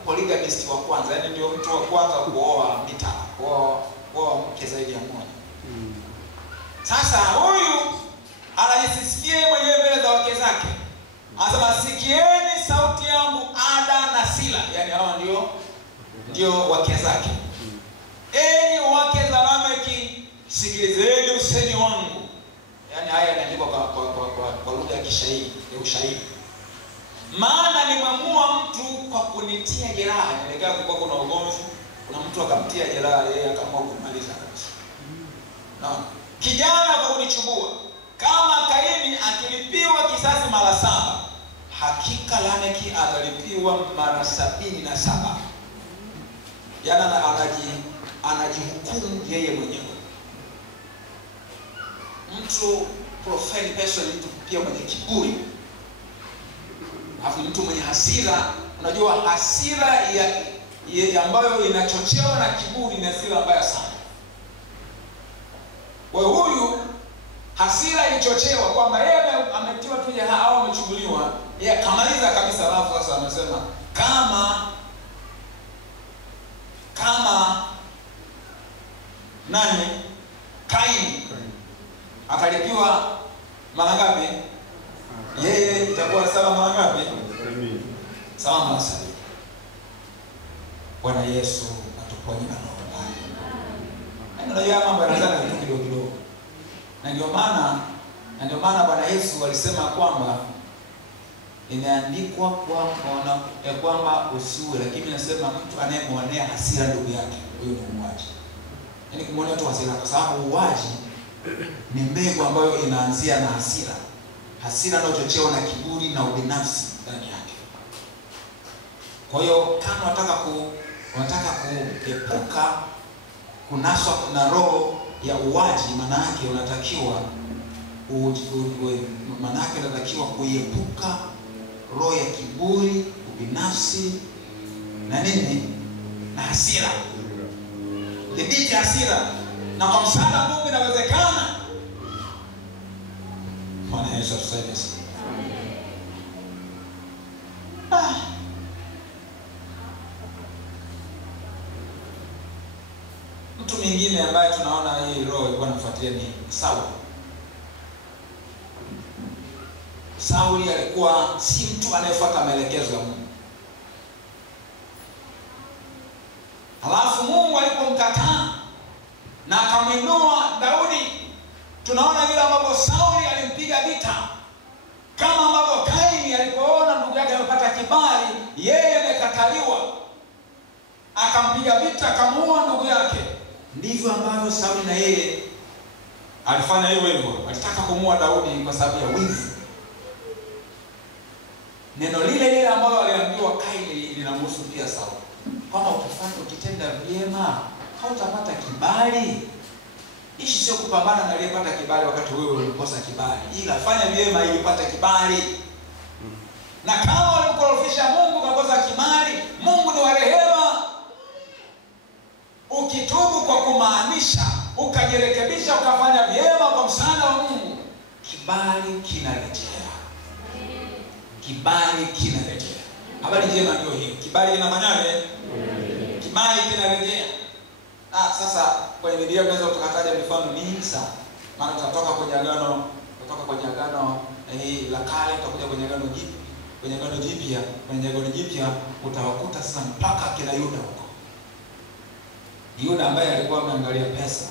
polygamist wa kwanza, yaani ndio mtu wa kwanza kuoa kuoa mke zaidi ya moja. Sasa huyu anajisifia mwenyewe mbele za wake zake. Anasema, sikieni sauti yangu Ada na Sila. Yaani hao ndio wake zake. sikilizeni usemi wangu. Yaani haya yanaandikwa kwa lugha ya kishairi, ya ushairi. Maana nimemua mtu kwa kunitia jeraha. Inaelekea kulikuwa kuna ugomvi, kuna mtu akamtia jeraha, yeye akaamua kumaliza kabisa. Naam. Kijana kwa kunichubua. Kama Kaini akilipiwa kisasi mara 7, hakika Lameki atalipiwa mara 77. Yaani anajihukumu yeye mwenyewe. Mtu profane person, mtu pia mwenye kiburi. Hafu mtu mwenye hasira. Unajua hasira ya ambayo inachochewa na kiburi ni hasira mbaya sana. Kwa huyu hasira ilichochewa kwamba yeye ametiwa tu jeraha au amechubuliwa, yeye kamaliza kabisa, alafu sasa anasema kama nani Kaini atalipiwa mara ngapi? Yeye itakuwa sawa mara ngapi? Sawa mara 7. Bwana Yesu atuponye na roho mbaya. Unajua mambo yanazana kitu kidogo kidogo. Na ndio maana Bwana Yesu alisema kwamba imeandikwa kwamba usiue, lakini nasema mtu anayemwonea hasira ndugu yake, huyo ni muuaji. Yaani kumwonea tu hasira, kwa sababu uuaji ni mbegu ambayo inaanzia na hasira. Hasira inayochochewa na kiburi na ubinafsi ndani yake. Kwa hiyo kama unataka kuepuka kunaswa na roho ya uwaji, manake unatakiwa kuepuka roho ya kiburi, ubinafsi na nini? Na hasira. Dhibiti hasira. Na kwa msaada wa Mungu inawezekana. Bwana Yesu atusaidie. Mtu mwingine ambaye tunaona hii roho ilikuwa inafuatilia ni Sauli. Sauli alikuwa si mtu anayefuata maelekezo ya Mungu. Halafu Mungu alipomkataa na akamwinua Daudi, tunaona vile ambavyo Sauli alimpiga vita. Kama ambavyo Kaini alipoona ndugu yake amepata kibali, yeye amekataliwa, akampiga vita, akamuua ndugu yake. Ndivyo ambavyo Sauli na yeye alifanya hivyo. Alitaka kumuua Daudi kwa sababu ya wivu. Neno lile ambalo aliambiwa Kaini linamhusu pia Sauli. Kama ukitenda vyema, hautapata kibali. Ishi sio kupambana na aliyepata kibali wakati wewe ulikosa kibali, ila fanya vyema ili upate kibali. Na kama ulimkorofisha Mungu ukakosa kibali, Mungu ni wa rehema. Ukitubu kwa kumaanisha, ukajirekebisha, ukafanya vyema kwa msaada wa Mungu, kibali kinarejea. Kibali kinarejea. Habari njema ndio hiyo. Kibali kinafanyaje? Kibali kinarejea. Sasa kwenye Biblia unaweza tukataja mifano mingi sana. Maana tutatoka kwenye agano la kale tutakuja kwenye agano jipya. Kwenye agano jipya utawakuta sasa mpaka kina Yuda huko. Yuda ambaye alikuwa ameangalia pesa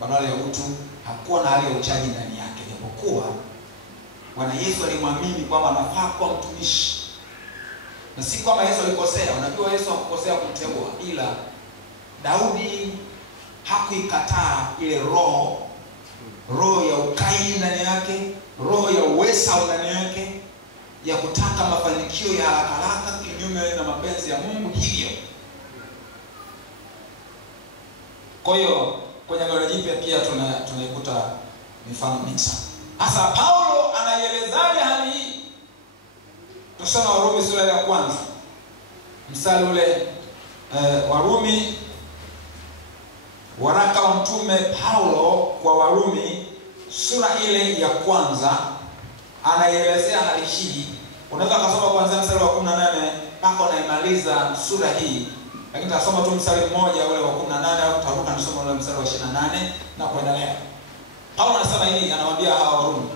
badala ya utu, hakuwa na hali ya uchaji ndani yake, japokuwa Bwana Yesu alimwamini kwamba anafaa kuwa mtumishi. Na si kwamba Yesu alikosea. Unajua Yesu hakukosea kumteua, ila Daudi hakuikataa ile roho ya ukaini ndani yake, roho ya uwesa ndani yake, ya kutaka mafanikio ya haraka kinyume na mapenzi ya Mungu hivyo. Kwa hiyo kwenye agano jipya pia tunaikuta mifano mingi sana. Hasa Paulo anaielezaje hali hii? Tusoma Warumi sura ya 1. Mstari ule Warumi, waraka wa mtume Paulo kwa Warumi sura ile ya 1 anaielezea hali hii. Unaweza kusoma kuanzia mstari wa 18 mpaka unaimaliza sura hii. Lakini tutasoma tu mstari mmoja ule wa 18 au tutaruka tusome ule mstari wa 28 na kuendelea. Paulo anasema hivi, anawaambia hawa Warumi: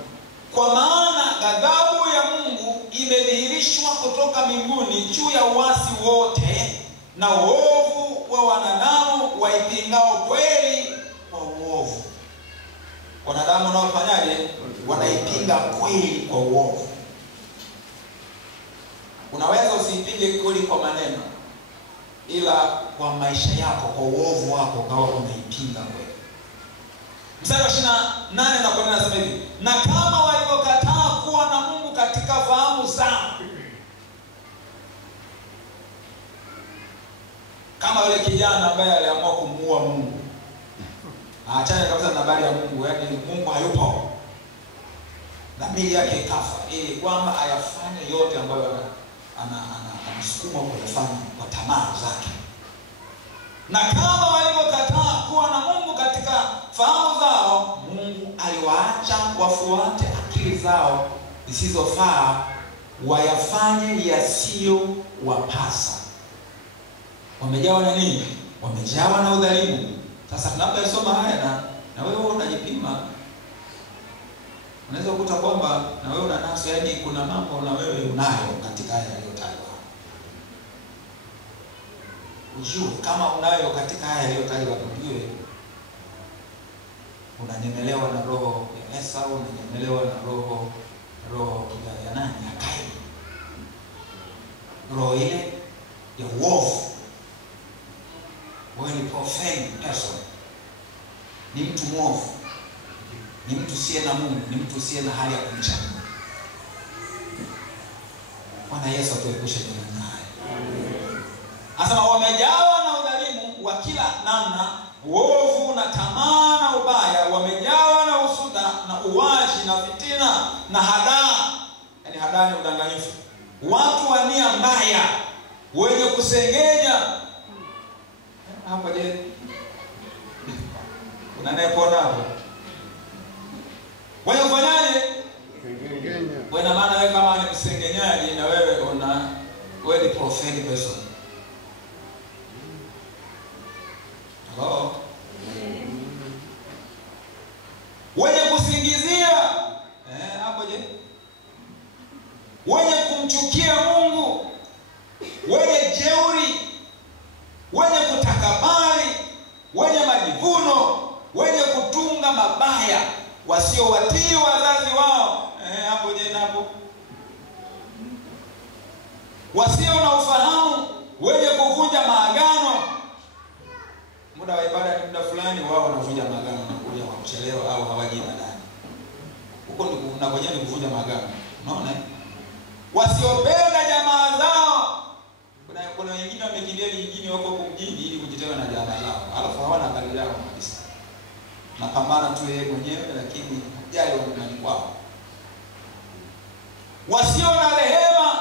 kwa maana ghadhabu ya Mungu imedhihirishwa kutoka mbinguni juu ya uasi wote na uovu wa wanadamu waipingao kweli kwa uovu. kuipinga kweli kwa uovu. Unaweza usipige kweli kwa maneno, ila kwa maisha yako, kwa uovu wako ukawa unaipinga kweli. Mstari wa 28 na kuendelea nasema hivi: na kama walivyokataa kuwa na Mungu katika fahamu zao, kama yule kijana ambaye aliamua kumuua Mungu, aachane kabisa na habari ya Mungu, yaani Mungu hayupo, dhamiri yake ikafa ili kwamba ayafanye yote ambayo anasukuma kuyafanya kwa tamaa zake. Na kama walivyokataa kuwa na Mungu katika fahamu zao, Mungu aliwaacha wafuate akili zao zisizofaa, wayafanye yasiyowapasa. Wamejawa na nini? Wamejawa na udhalimu. Sasa tunaposoma haya na wewe unajipima, unaweza kukuta kwamba na wewe una nafsi, yaani kuna mambo na wewe unayo katika haya yaliyotajwa. Ujue kama unayo katika haya yaliyotajwa, ujue unanyemelewa na roho ya Esau, unanyemelewa na roho ya nani? Ya Kaini. Roho ile ya uovu. Wewe ni profane person, ni mtu mwovu, ni mtu siye na Mungu, ni mtu siye na hali ya kumcha Mungu. Bwana Yesu atuepushe na haya. Asema wamejawa na udhalimu wa kila namna, uovu na tamaa na ubaya, wamejawa na usuda na uwaji na fitina na hadaa. Yaani hadaa ni udanganyifu. Watu wa nia mbaya, wenye kusengenya. Hapa je, unanepona hapo? Wewe ufanyaje? Kusengenya. Wewe na maana wewe kama ni msengenyaji, na wewe ni profane person. Hello? Wenye kusingizia. Hapo je? Wenye kumchukia Mungu, wenye jeuri, wenye kutakabari, wenye majivuno, wenye kutunga mabaya, wasiowatii wazazi wao. Hapo je napo? Wasio na ufahamu, wenye kuvunja maagano. Muda wa ibada ni muda fulani, wao wanavunja maagano na kuja kwa kuchelewa au hawaji ibadani. Huko ndiko unakojea ni kuvunja maagano. Unaona? Wasiopenda jamaa zao. Kuna wengine wamekimbia vijijini wako huko mjini ili kujitenga na jamaa zao. Alafu hawana habari yao kabisa. Napambana tu yeye mwenyewe, lakini hajali wanyumbani kwao. Wasio na rehema,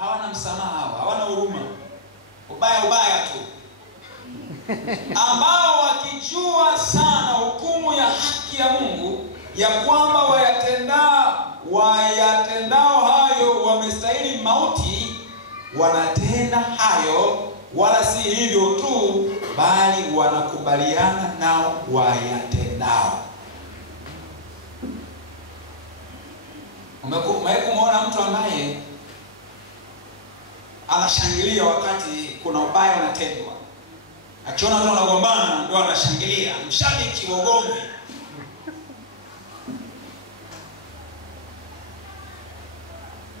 hawana msamaha, hawana huruma. Ubaya tu. Ambao wakijua sana hukumu ya haki ya Mungu, ya kwamba wayatendao hayo wamestahili mauti, wanatenda hayo, wala si hivyo tu, bali wanakubaliana nao wayatendao. Umeona mtu ambaye anashangilia wakati kuna ubaya unatendwa? Akiona watu wanagombana ndio anashangilia, mshabiki wa ugomvi.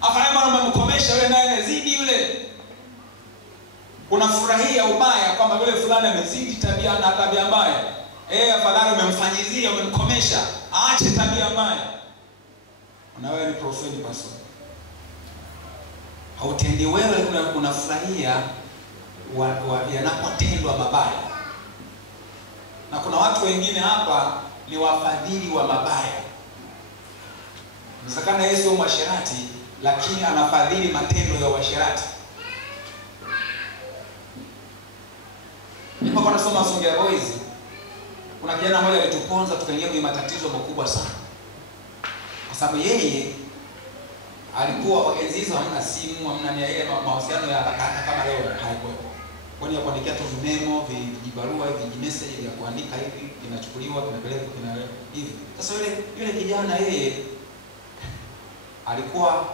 Afanye mambo mkomesha yule naye anazidi yule. Unafurahia ubaya kwamba yule fulani amezidi tabia na tabia mbaya. Afadhali umemfanyizia, umemkomesha, aache tabia mbaya. Na wewe ni profane person. Hautendi wewe, unafurahia yanapotendwa mabaya. Na kuna watu wengine hapa ni wafadhili wa mabaya. Msakana Yesu ni mwasherati, lakini anafadhili matendo ya washerati. Nilipokuwa nasoma Songea Boys, kuna kijana mmoja alituponza tukaingia kwenye matatizo makubwa sana. Kwa sababu yeye alikuwa enzi hizo hamna simu, hamna ni ile mahusiano ya haraka kama leo haikuwepo. Kwani kuandikia tu memo, vijibarua, vijimessage vya kuandika hivi, vinachukuliwa, vinapelekwa hivi. Sasa yule kijana yeye alikuwa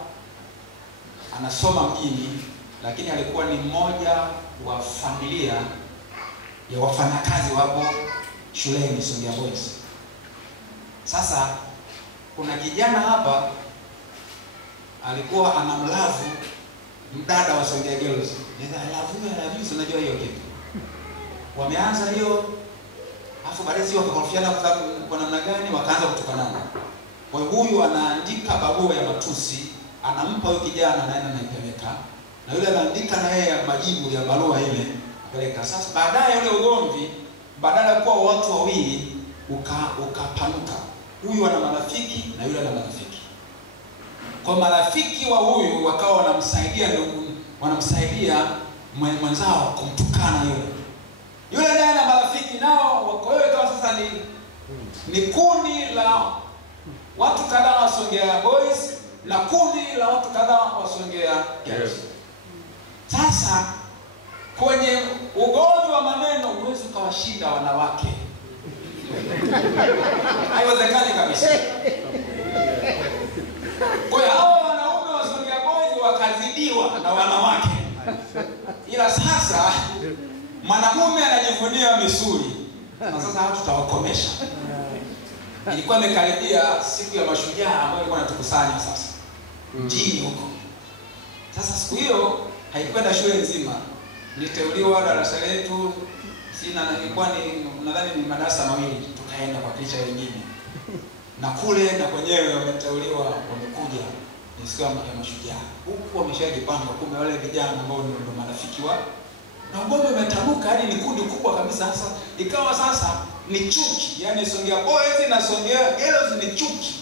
anasoma mjini, lakini alikuwa ni mmoja wa familia ya wafanyakazi wapo shuleni Songea Boys. Sasa kuna kijana hapa alikuwa anamlavu mdada wa Songea Girls. I love you, unajua hiyo kitu. Wameanza hiyo, afu baadaye sio wakakofiana kwa namna gani, wakaanza kutukanana. Kwa hiyo huyu anaandika barua ya matusi, anampa huyo kijana naenda naipeleka. Na yule anaandika na yeye majibu ya barua ile apeleka. Sasa baadaye yule ugomvi badala kuwa watu wawili ukapanuka. Huyu ana marafiki na yule ana marafiki. Kwa marafiki wa huyu wakawa wanamsaidia mwenzao kumtukana yule. Yule naye na marafiki nao kwa hiyo ikawa sasa ni kundi la watu kadhaa wa Songea Boys na kundi la watu kadhaa wa Songea Girls. Sasa kwenye ugomvi wa maneno huwezi ukawashinda wanawake. Haiwezekani kabisa. Kwa hiyo hao wanaume wa Songea Boys wakazidiwa na wanawake. Ila sasa mwanamume anajivunia misuli. Na sasa hao tutawakomesha. Ilikuwa imekaribia siku ya mashujaa ambayo ilikuwa inatukusanya sasa mjini huko. Sasa siku hiyo haikwenda shule nzima. Niliteuliwa darasa letu ilikuwa nadhani ni madarasa mawili, tukaenda kwa picha wengine. Na kule na kwenyewe wameteuliwa wamekuja ni siku ya mashujaa. Huku wameshajipanga, kumbe wale vijana ambao ndio marafiki wa na ugomvi umetabuka, yani ni kundi kubwa kabisa. Sasa ikawa sasa ni chuki, yani Songea Boys na Songea Girls ni chuki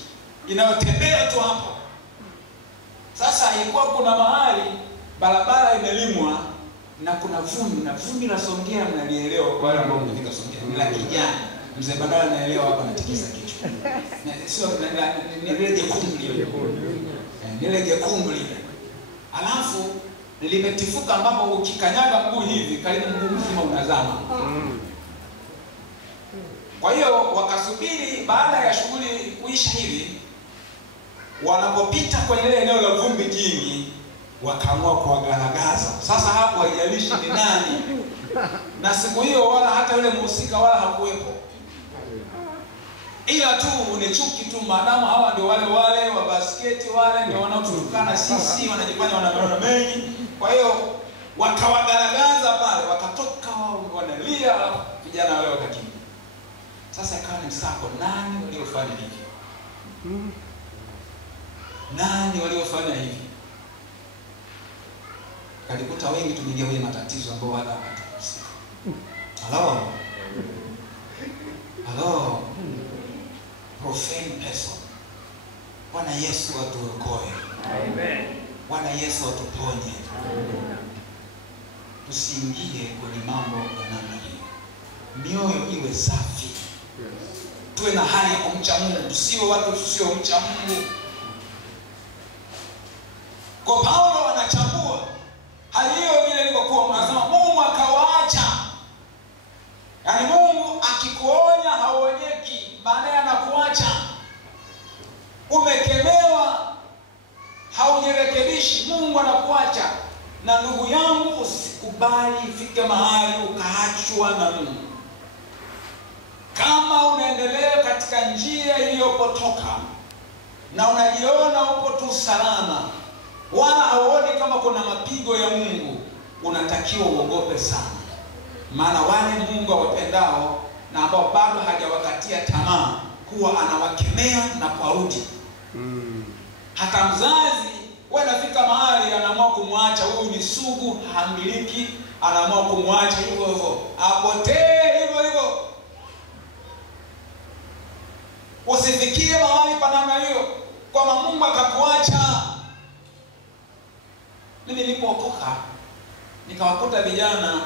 inayotembea tu hapo. Sasa ilikuwa kuna mahali barabara imelimwa na kuna vumbi, na vumbi la Songea mnalielewa kwa wale ambao mmefika Songea. Ni la kijani. Mzee Badala anaelewa hapa anatikisa kichwa. Sio ni ile jekundu ile. Ni ile jekundu ile. Alafu limetifuka ambapo ukikanyaga mguu hivi karibu mguu mzima unazama. Kwa hiyo wakasubiri baada ya shughuli kuisha hivi, wanapopita kwenye ile eneo la vumbi jingi wakaamua kuwagaragaza. Sasa hapo haijalishi ni nani. Na siku hiyo wala hata yule mhusika wala hakuwepo. Ila tu ni chuki tu, maadamu hawa ndio wale wa basketi wale ndio wanaotukana sisi, wanajifanya wana maneno mengi. Kwa hiyo wakawagaragaza pale, wakatoka wanalia, vijana wale wakakimbia. Sasa ikawa ni msako, nani waliofanya hivi? Nani waliofanya hivi? Kalikuta wengi tumeingia kwenye matatizo ambao wala hatuhusika. Hello. Profane person. Bwana Yesu atuokoe. Amen. Bwana Yesu atuponye. Amen. Tusiingie kwenye mambo ya namna hiyo. Mioyo iwe safi. Tuwe na hali ya kumcha Mungu, tusiwe watu tusiomcha Mungu. Kwa Paulo wanachambua hali hiyo vile ilivyokuwa, anasema Mungu akawaacha. Yaani Mungu akikuonya hauonyeki, baadaye anakuacha. Umekemewa haujirekebishi, Mungu anakuacha. Na ndugu yangu, usikubali ifike mahali ukaachwa na Mungu. Kama unaendelea katika njia iliyopotoka na unajiona uko tu salama, wala hauoni kama kuna mapigo ya Mungu, unatakiwa uogope sana. Maana wale Mungu awapendao na ambao bado hajawakatia tamaa, huwa anawakemea na kuwarudi. Hata mzazi wanafika mahali anaamua kumwacha, huyu ni sugu, hamiliki, anaamua kumwacha hivyo hivyo, apotee hivyo hivyo. Usifikie mahali pa namna hiyo kwamba Mungu akakuacha. Mimi nilipookoka nikawakuta vijana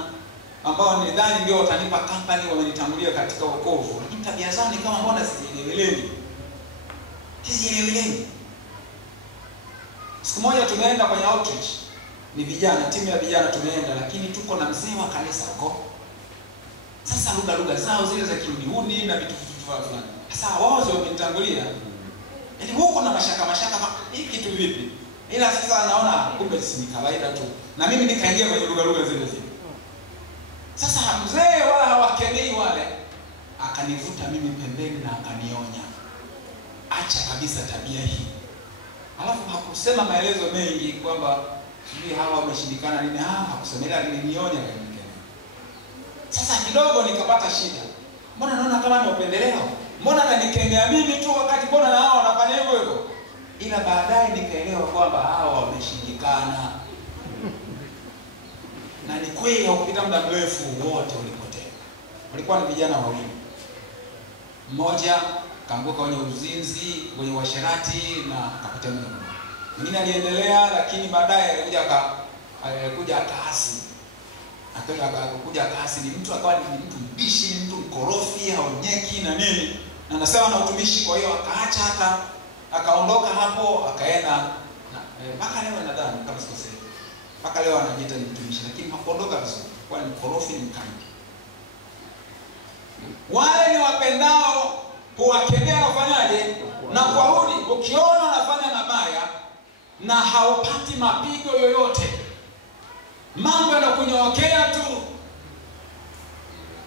ambao nidhani ndio watanipa company, wamenitangulia katika wokovu, lakini tabia zao ni kama mbona sizieleweleni. Siku moja tumeenda kwenye outreach, ni vijana, timu ya vijana tumeenda, lakini tuko na mzee wa kanisa huko. Sasa lugha zao zile za kiunihuni na vitu fulani. Sasa wao wamenitangulia. Yaani huko na mashaka hii kitu vipi? Ila sasa naona kumbe si kawaida tu. Na mimi nikaingia kwenye lugha zile. Sasa mzee wala hawakemei wale, akanivuta mimi pembeni na akanionya. akaacha kabisa tabia hii. Alafu hakusema maelezo mengi kwamba sijui hawa wameshindikana nini. Hakusemela, alinionya kanike. Sasa kidogo nikapata shida. Mbona naona kama ni upendeleo? Mbona ananikemea mimi tu wakati mbona na hao wanafanya hivyo hivyo? Ila baadaye nikaelewa kwamba hawa wameshindikana. Na ni kweli haukupita muda mrefu wote walipotea. Walikuwa ni vijana wawili. Mmoja kaanguka kwenye uzinzi, kwenye uasherati na akapotea muda. Mwingine aliendelea, lakini baadaye alikuja akaasi. Akakuja akaasi, ni mtu akawa ni mtu mbishi, ni mtu mkorofi, haonyeki na nini. Na anasema na utumishi, kwa hiyo akaacha hata akaondoka hapo akaenda mpaka leo nadhani kama sikosei. Mpaka leo anajiita ni mtumishi, lakini hakuondoka vizuri. Kwa ni mkorofi, ni mkali. Wale ni wapendao huwakemea na kufanyaje? Na kuwarudi. Ukiona anafanya mabaya na haupati mapigo yoyote, mambo yanakunyokea tu,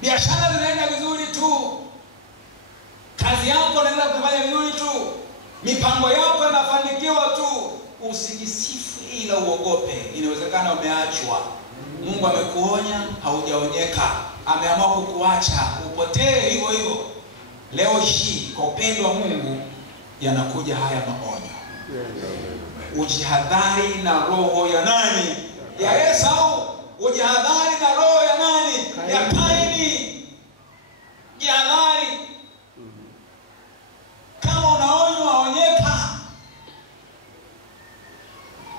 biashara zinaenda vizuri tu, kazi yako inaenda kufanya vizuri tu, mipango yako inafanikiwa tu, usijisifu ila uogope. Inawezekana umeachwa. Mungu amekuonya, haujaonyeka. Ameamua kukuacha upotee hivyo hivyo. Leo hii kwa upendo wa Mungu yanakuja haya maonyo. Ujihadhari na roho ya nani? Ya Esau. Ujihadhari na roho ya nani? Ya Kaini. Jihadhari. Kama unaonywa, onyeka.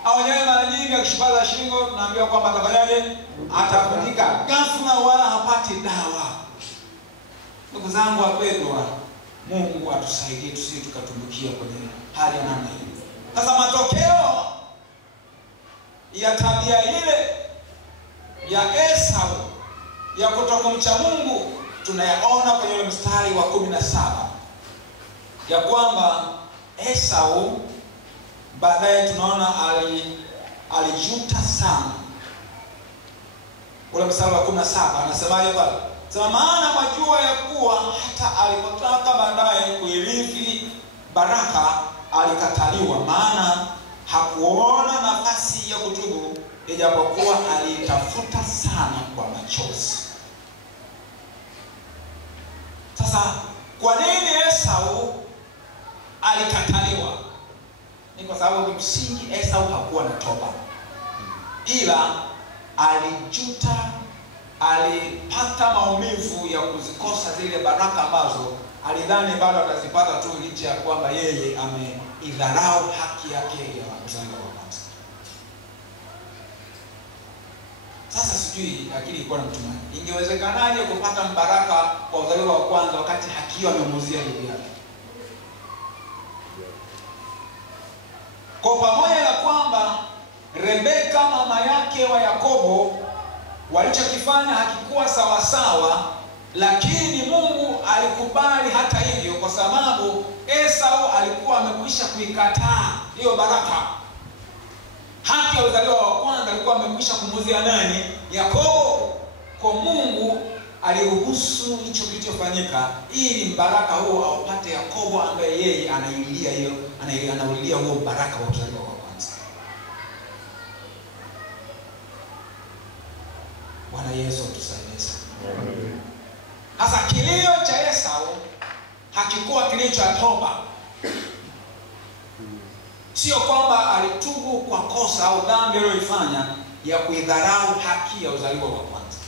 Aonyaye mara nyingi akishibaza shingo, tunaambiwa kwamba atafanyaje? Atafunika ghafla wala hapati dawa. Ndugu zangu wapendwa, Mungu atusaidie tusije tukatumbukia kwenye hali ya namna hii. Sasa matokeo ya tabia ile ya Esau ya kutokumcha Mungu tunayaona kwenye mstari wa 17, ya kwamba Esau baadaye tunaona alijuta sana. Ule mstari wa 17 anasemaje pale? Sema, maana majua ya kuwa hata alipotaka baadaye kuirithi baraka alikataliwa, maana hakuona nafasi ya kutubu, ijapokuwa alitafuta sana kwa machozi. Sasa kwa nini Esau alikataliwa? Ni kwa sababu kimsingi Esau hakuwa na toba, ila alijuta, alipata maumivu ya kuzikosa zile baraka ambazo alidhani bado atazipata tu, licha ya kwamba yeye ameidharau haki yake ya mzaliwa wa kwanza. Sasa sijui akili ilikuwa na mtumaini, ingewezekanaje kupata mbaraka kwa uzaliwa wa kwanza wakati haki hiyo amemuzia ndugu yake? Kwa pamoja na kwamba Rebeka mama yake wa Yakobo walichokifanya hakikuwa sawa sawa, lakini Mungu alikubali hata hivyo, kwa sababu Esau alikuwa amekwisha kuikataa hiyo baraka. Haki ya uzaliwa wa kwanza alikuwa amekwisha kumuzia nani? Yakobo. Kwa Mungu aliruhusu hicho kilichofanyika ili mbaraka huo aupate Yakobo, ambaye yeye anaulilia huo baraka wa uzaliwa wa kwanza. Bwana Yesu atusaidie sana. Sasa kilio cha Esau hakikuwa kilio cha toba. Sio kwamba alitubu kwa kosa au dhambi aliyoifanya ya kuidharau haki ya uzaliwa wa kwanza,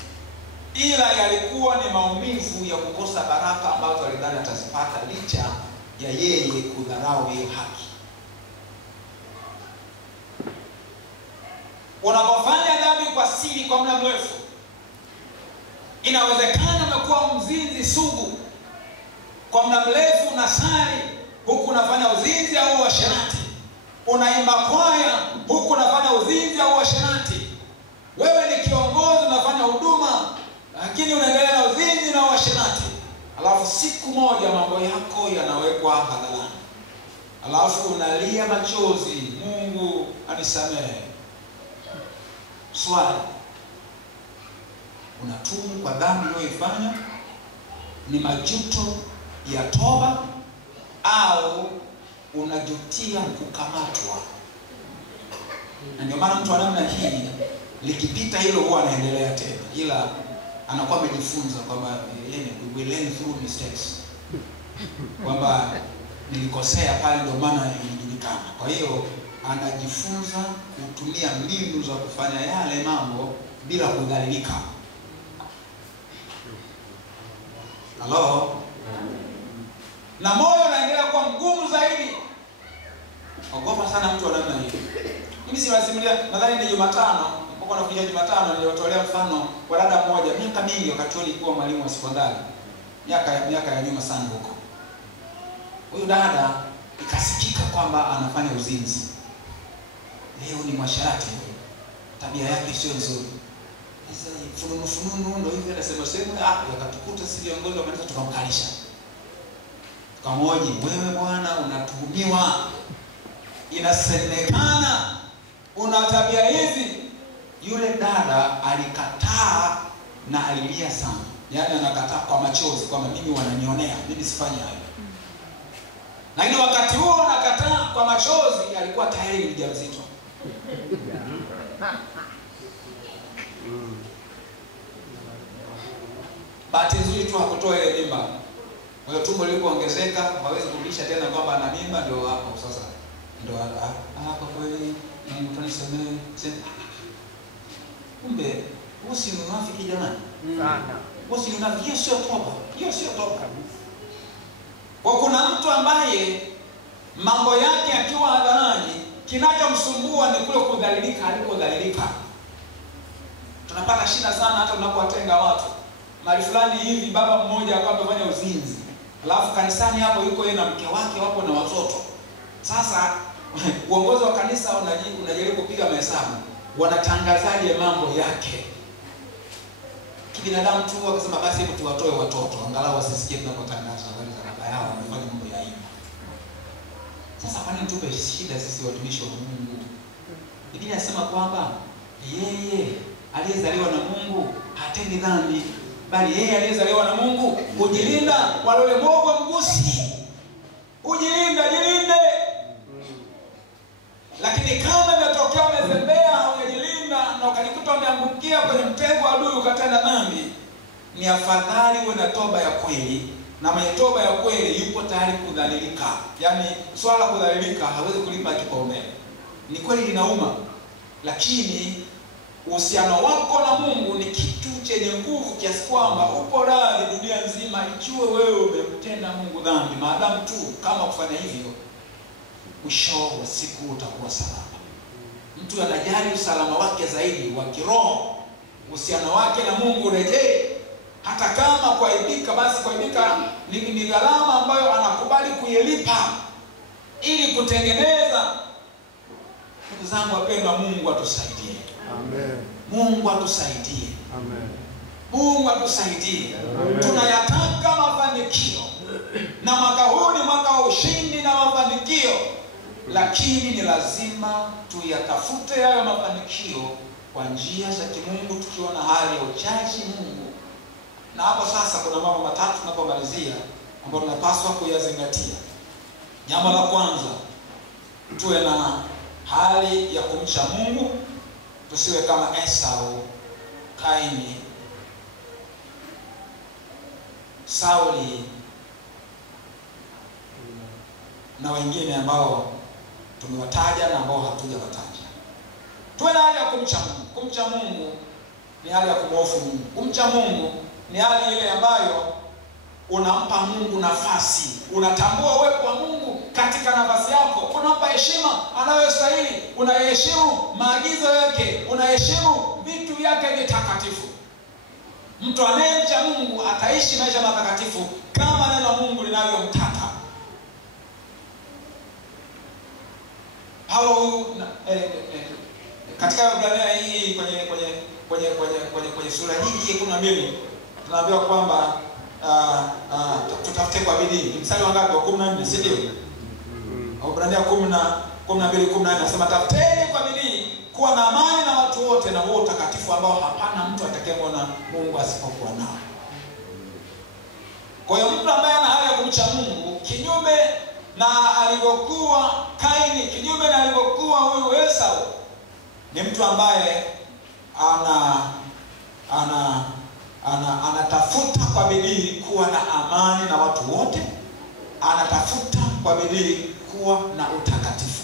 ila yalikuwa ni maumivu ya kukosa baraka ambazo alidhani atazipata licha ya yeye kudharau hiyo haki. Unapofanya dhambi kwa siri kwa muda mrefu, inawezekana umekuwa mzinzi sugu kwa muda mrefu, unasali huku unafanya uzinzi au uasherati, unaimba kwaya huku unafanya uzinzi au uasherati, wewe ni kiongozi unafanya huduma lakini unaendelea na uzinzi na uasherati. Alafu siku moja mambo yako yanawekwa hadharani, alafu unalia machozi, Mungu anisamehe. Swali, unatubu kwa dhambi uliyoifanya? Ni majuto ya toba au unajutia kukamatwa. Na ndio maana mtu wa namna hii likipita hilo huwa anaendelea tena, ila anakuwa amejifunza kwamba we learn through mistakes, kwamba nilikosea pale ndio maana ilijulikana. Kwa hiyo anajifunza kutumia mbinu za kufanya yale mambo bila kudhalilika. Halo? Na moyo unaendelea kuwa mgumu zaidi. Ogopa sana mtu wa namna hiyo. Mimi siwasimulia, nadhani ni Jumatano, nilipokuwa nakuja Jumatano niliotolea mfano wa dada mmoja miaka mingi wakati alikuwa mwalimu wa sekondari. Miaka ya nyuma sana huko. Huyu dada ikasikika kwamba anafanya uzinzi. Leo ni mwasharati huyo. Tabia yake sio nzuri. Sasa fununu ndio hivyo anasema yakatukuta sisi viongozi wa kanisa tukamkalisha. Tukamhoji, wewe bwana unatuhumiwa. Inasemekana una tabia hizi. Yule dada alikataa na alilia sana. Yaani anakataa kwa machozi kwamba mimi wananionea, mimi sifanye hayo. Lakini wakati huo anakataa kwa machozi alikuwa tayari mjamzito. Bahati nzuri tu hakutoa ile mimba. Kwa hiyo tumbo lilipoongezeka hawezi kurudisha tena kwamba ana mimba, ndio hapo sasa. Ndio kwa kweli Mungu tunisamehe. Kumbe usi unafiki jamani. Sana. Usi unafiki, hiyo sio toba. Hiyo sio toba kabisa. Kwa kuna mtu ambaye mambo yake akiwa hadharani kinachomsumbua ni kule kudhalilika alikodhalilika. Tunapata shida sana hata tunapowatenga watu. Mali fulani hivi baba mmoja akawa amefanya uzinzi. Alafu kanisani hapo yuko yeye na mke wake wapo na watoto. Sasa uongozi wa kanisa unajaribu kupiga mahesabu. Wanatangazaje mambo yake? Kibinadamu tu wakasema basi hebu tuwatoe watoto angalau wasisikie tunapotangaza habari za baba yao wamefanya mambo ya aibu. Sasa kwa nini tupe shida sisi watumishi wa Mungu? Biblia inasema kwamba yeye aliyezaliwa na Mungu hatendi dhambi, bali yeye aliyezaliwa na Mungu hujilinda wala yule mwovu mgusi. Jilinde. Lakini kama imetokea umezembea hujajilinda na ukajikuta umeangukia kwenye mtego wa adui ukatenda dhambi, ni afadhali uwe na toba ya kweli, na mwenye toba ya kweli yupo tayari kudhalilika. Yaani swala kudhalilika hawezi kulipa kipaumbele. Ni kweli linauma, lakini uhusiano wako na Mungu ni kitu chenye nguvu kiasi kwamba upo radhi dunia nzima ikiwe wewe umemtenda Mungu dhambi, maadamu tu kama kufanya hivyo mwisho wa siku utakuwa salama. Mtu anajali usalama wake zaidi wa kiroho, uhusiano wake na Mungu rejee. Hata kama kuaibika, basi kuaibika ni gharama ambayo anakubali kuilipa ili kutengeneza. Ndugu zangu wapendwa, Mungu atusaidie. Amen. Mungu atusaidie. Amen. Mungu atusaidie. Amen. Tunayataka mafanikio. Na mwaka huu ni mwaka wa ushindi na mafanikio. Lakini ni lazima tuyatafute hayo mafanikio kwa njia za kimungu, tukiwa na hali ya uchaji Mungu. Na hapo sasa kuna mambo matatu tunapomalizia ambayo tunapaswa kuyazingatia. Jambo la kwanza, tuwe na hali ya kumcha Mungu. Tusiwe kama Esau, Kaini, Sauli na wengine ambao tumewataja na ambao hatujawataja. Tuwe na hali ya kumcha Mungu. Kumcha Mungu ni hali ya kumhofu Mungu. Kumcha Mungu ni hali ile ambayo unampa Mungu nafasi. Unatambua uwepo wa Mungu katika nafasi yako. Unampa heshima anayostahili. Unaheshimu maagizo yake. Unaheshimu vitu vyake vitakatifu. Mtu anayemcha Mungu ataishi maisha matakatifu kama neno la Mungu linavyomtaka. Paulo katika Waebrania hii kwenye sura hii 12 tunaambiwa kwamba tutafute kwa bidii. Mstari wa ngapi? Wa 14, si ndio? Waebrania 12:14 anasema tafuteni kwa bidii kuwa na amani na watu wote na huo utakatifu ambao hapana mtu atakayemwona Mungu asipokuwa nao. Kwa hiyo mtu ambaye ana hali ya kumcha Mungu, kinyume na alivyokuwa Kaini, kinyume na alivyokuwa huyu Esau. Ni mtu ambaye anatafuta kwa bidii kuwa na amani na watu wote, anatafuta kwa bidii kuwa na utakatifu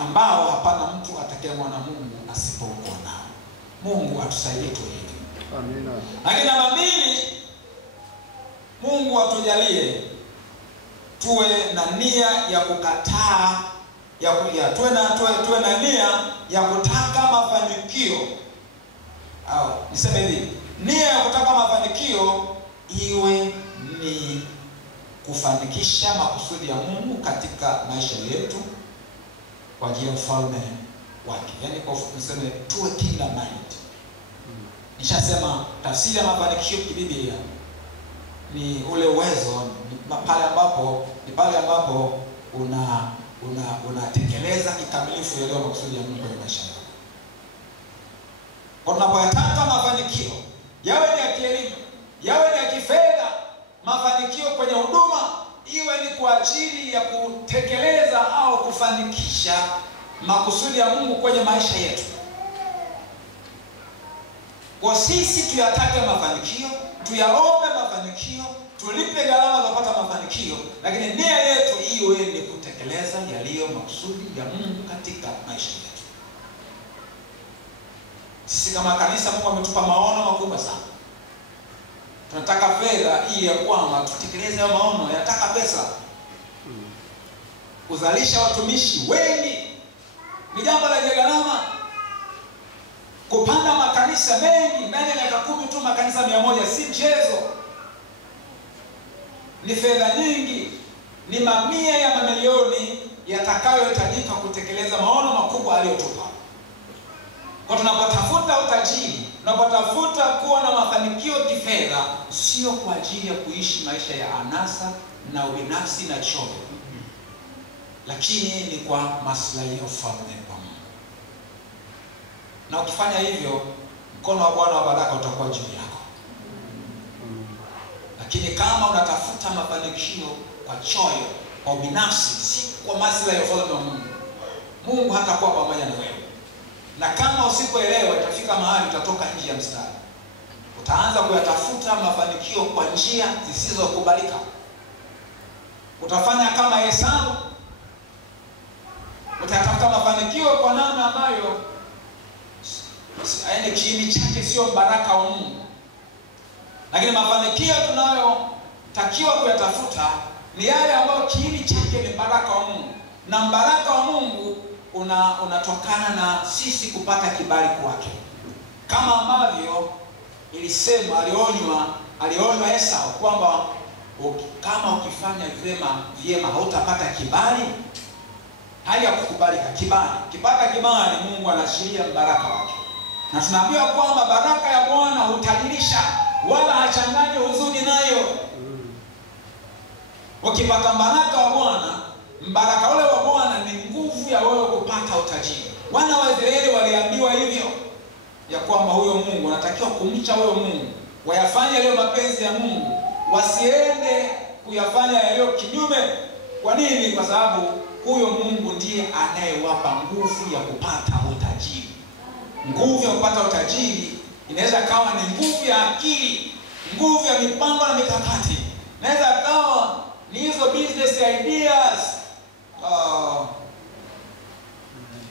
ambao hapana mtu atakayemwona Mungu asipokuwa nao. Mungu atusaidie tuwe hivi. Amina. Lakini namba 2, Mungu atujalie tuwe na nia ya kukataa tuwe na nia ya kutaka mafanikio, au niseme hivi, nia ya kutaka mafanikio iwe ni kufanikisha makusudi ya Mungu katika maisha yetu kwa ajili ya ufalme wake. Yaani kwa niseme tuwe kingdom minded. Nishasema tafsiri ya mafanikio kibiblia ni ule uwezo, ni pale ambapo unatekeleza kikamilifu yale makusudi ya Mungu kwenye maisha yako. Kwa tunapoyataka mafanikio, yawe ni ya kielimu, yawe ni ya kifedha, mafanikio kwenye huduma, iwe ni kwa ajili ya kutekeleza au kufanikisha makusudi ya Mungu kwenye maisha yetu. Kwa sisi tuyatake mafanikio, tuyaombe mafanikio, tulipe gharama za kupata mafanikio, lakini nia yetu iwe ni kutekeleza yaliyo makusudi ya Mungu katika maisha yetu. Sisi kama kanisa, Mungu ametupa maono makubwa sana. Tunataka fedha ili ya kwamba tutekeleze hayo maono. Yanataka pesa. Kuzalisha watumishi wengi ni jambo la gharama. Kupanda makanisa mengi ndani ya miaka 10 tu, makanisa 100 si mchezo. Ni fedha nyingi, ni mamia ya mamilioni yatakayohitajika kutekeleza maono makubwa aliyotupa. Kwa tunapotafuta utajiri, tunapotafuta kuwa na mafanikio kifedha, sio kwa ajili ya kuishi maisha ya anasa na ubinafsi na choyo, lakini ni kwa maslahi ya ufalme wa Mungu. Na ukifanya hivyo, mkono wa Bwana wa baraka utakuwa juu yako. Lakini kama unatafuta mafanikio kwa choyo, kwa ubinafsi, si kwa maslahi ya ufalme wa Mungu, Mungu hatakuwa pamoja na wewe. Na kama usipoelewa, itafika mahali utatoka nje ya mstari. Utaanza kuyatafuta mafanikio kwa njia zisizokubalika. Utafanya kama Esau. Utatafuta mafanikio kwa namna ambayo yaani kiini chake sio baraka wa Mungu. Lakini mafanikio tunayotakiwa kuyatafuta ni yale ambayo kiini chake ni baraka wa Mungu. Na baraka wa Mungu unatokana na sisi kupata kibali kwake. Kama ambavyo ilisema, alionywa Esau kwamba kama ukifanya vyema hautapata kibali. Hali ya kukubalika, kibali. Kipata kibali, Mungu anaashiria baraka wake. Na tunaambiwa kwamba baraka ya Bwana hutajirisha, wala hachanganye huzuni nayo. Ukipata baraka wa Bwana, mbaraka ule wa Bwana ni nguvu ya wewe kupata utajiri. Wana wa Israeli waliambiwa hivyo, ya kwamba huyo Mungu anatakiwa kumcha huyo Mungu, wayafanye yale mapenzi ya Mungu, wasiende kuyafanya yaliyo kinyume. Kwa nini? Kwa sababu huyo Mungu ndiye anayewapa nguvu ya kupata utajiri. Nguvu ya kupata utajiri inaweza kawa ni nguvu ya akili, nguvu ya mipango na mikakati. Inaweza kawa ni hizo business ideas.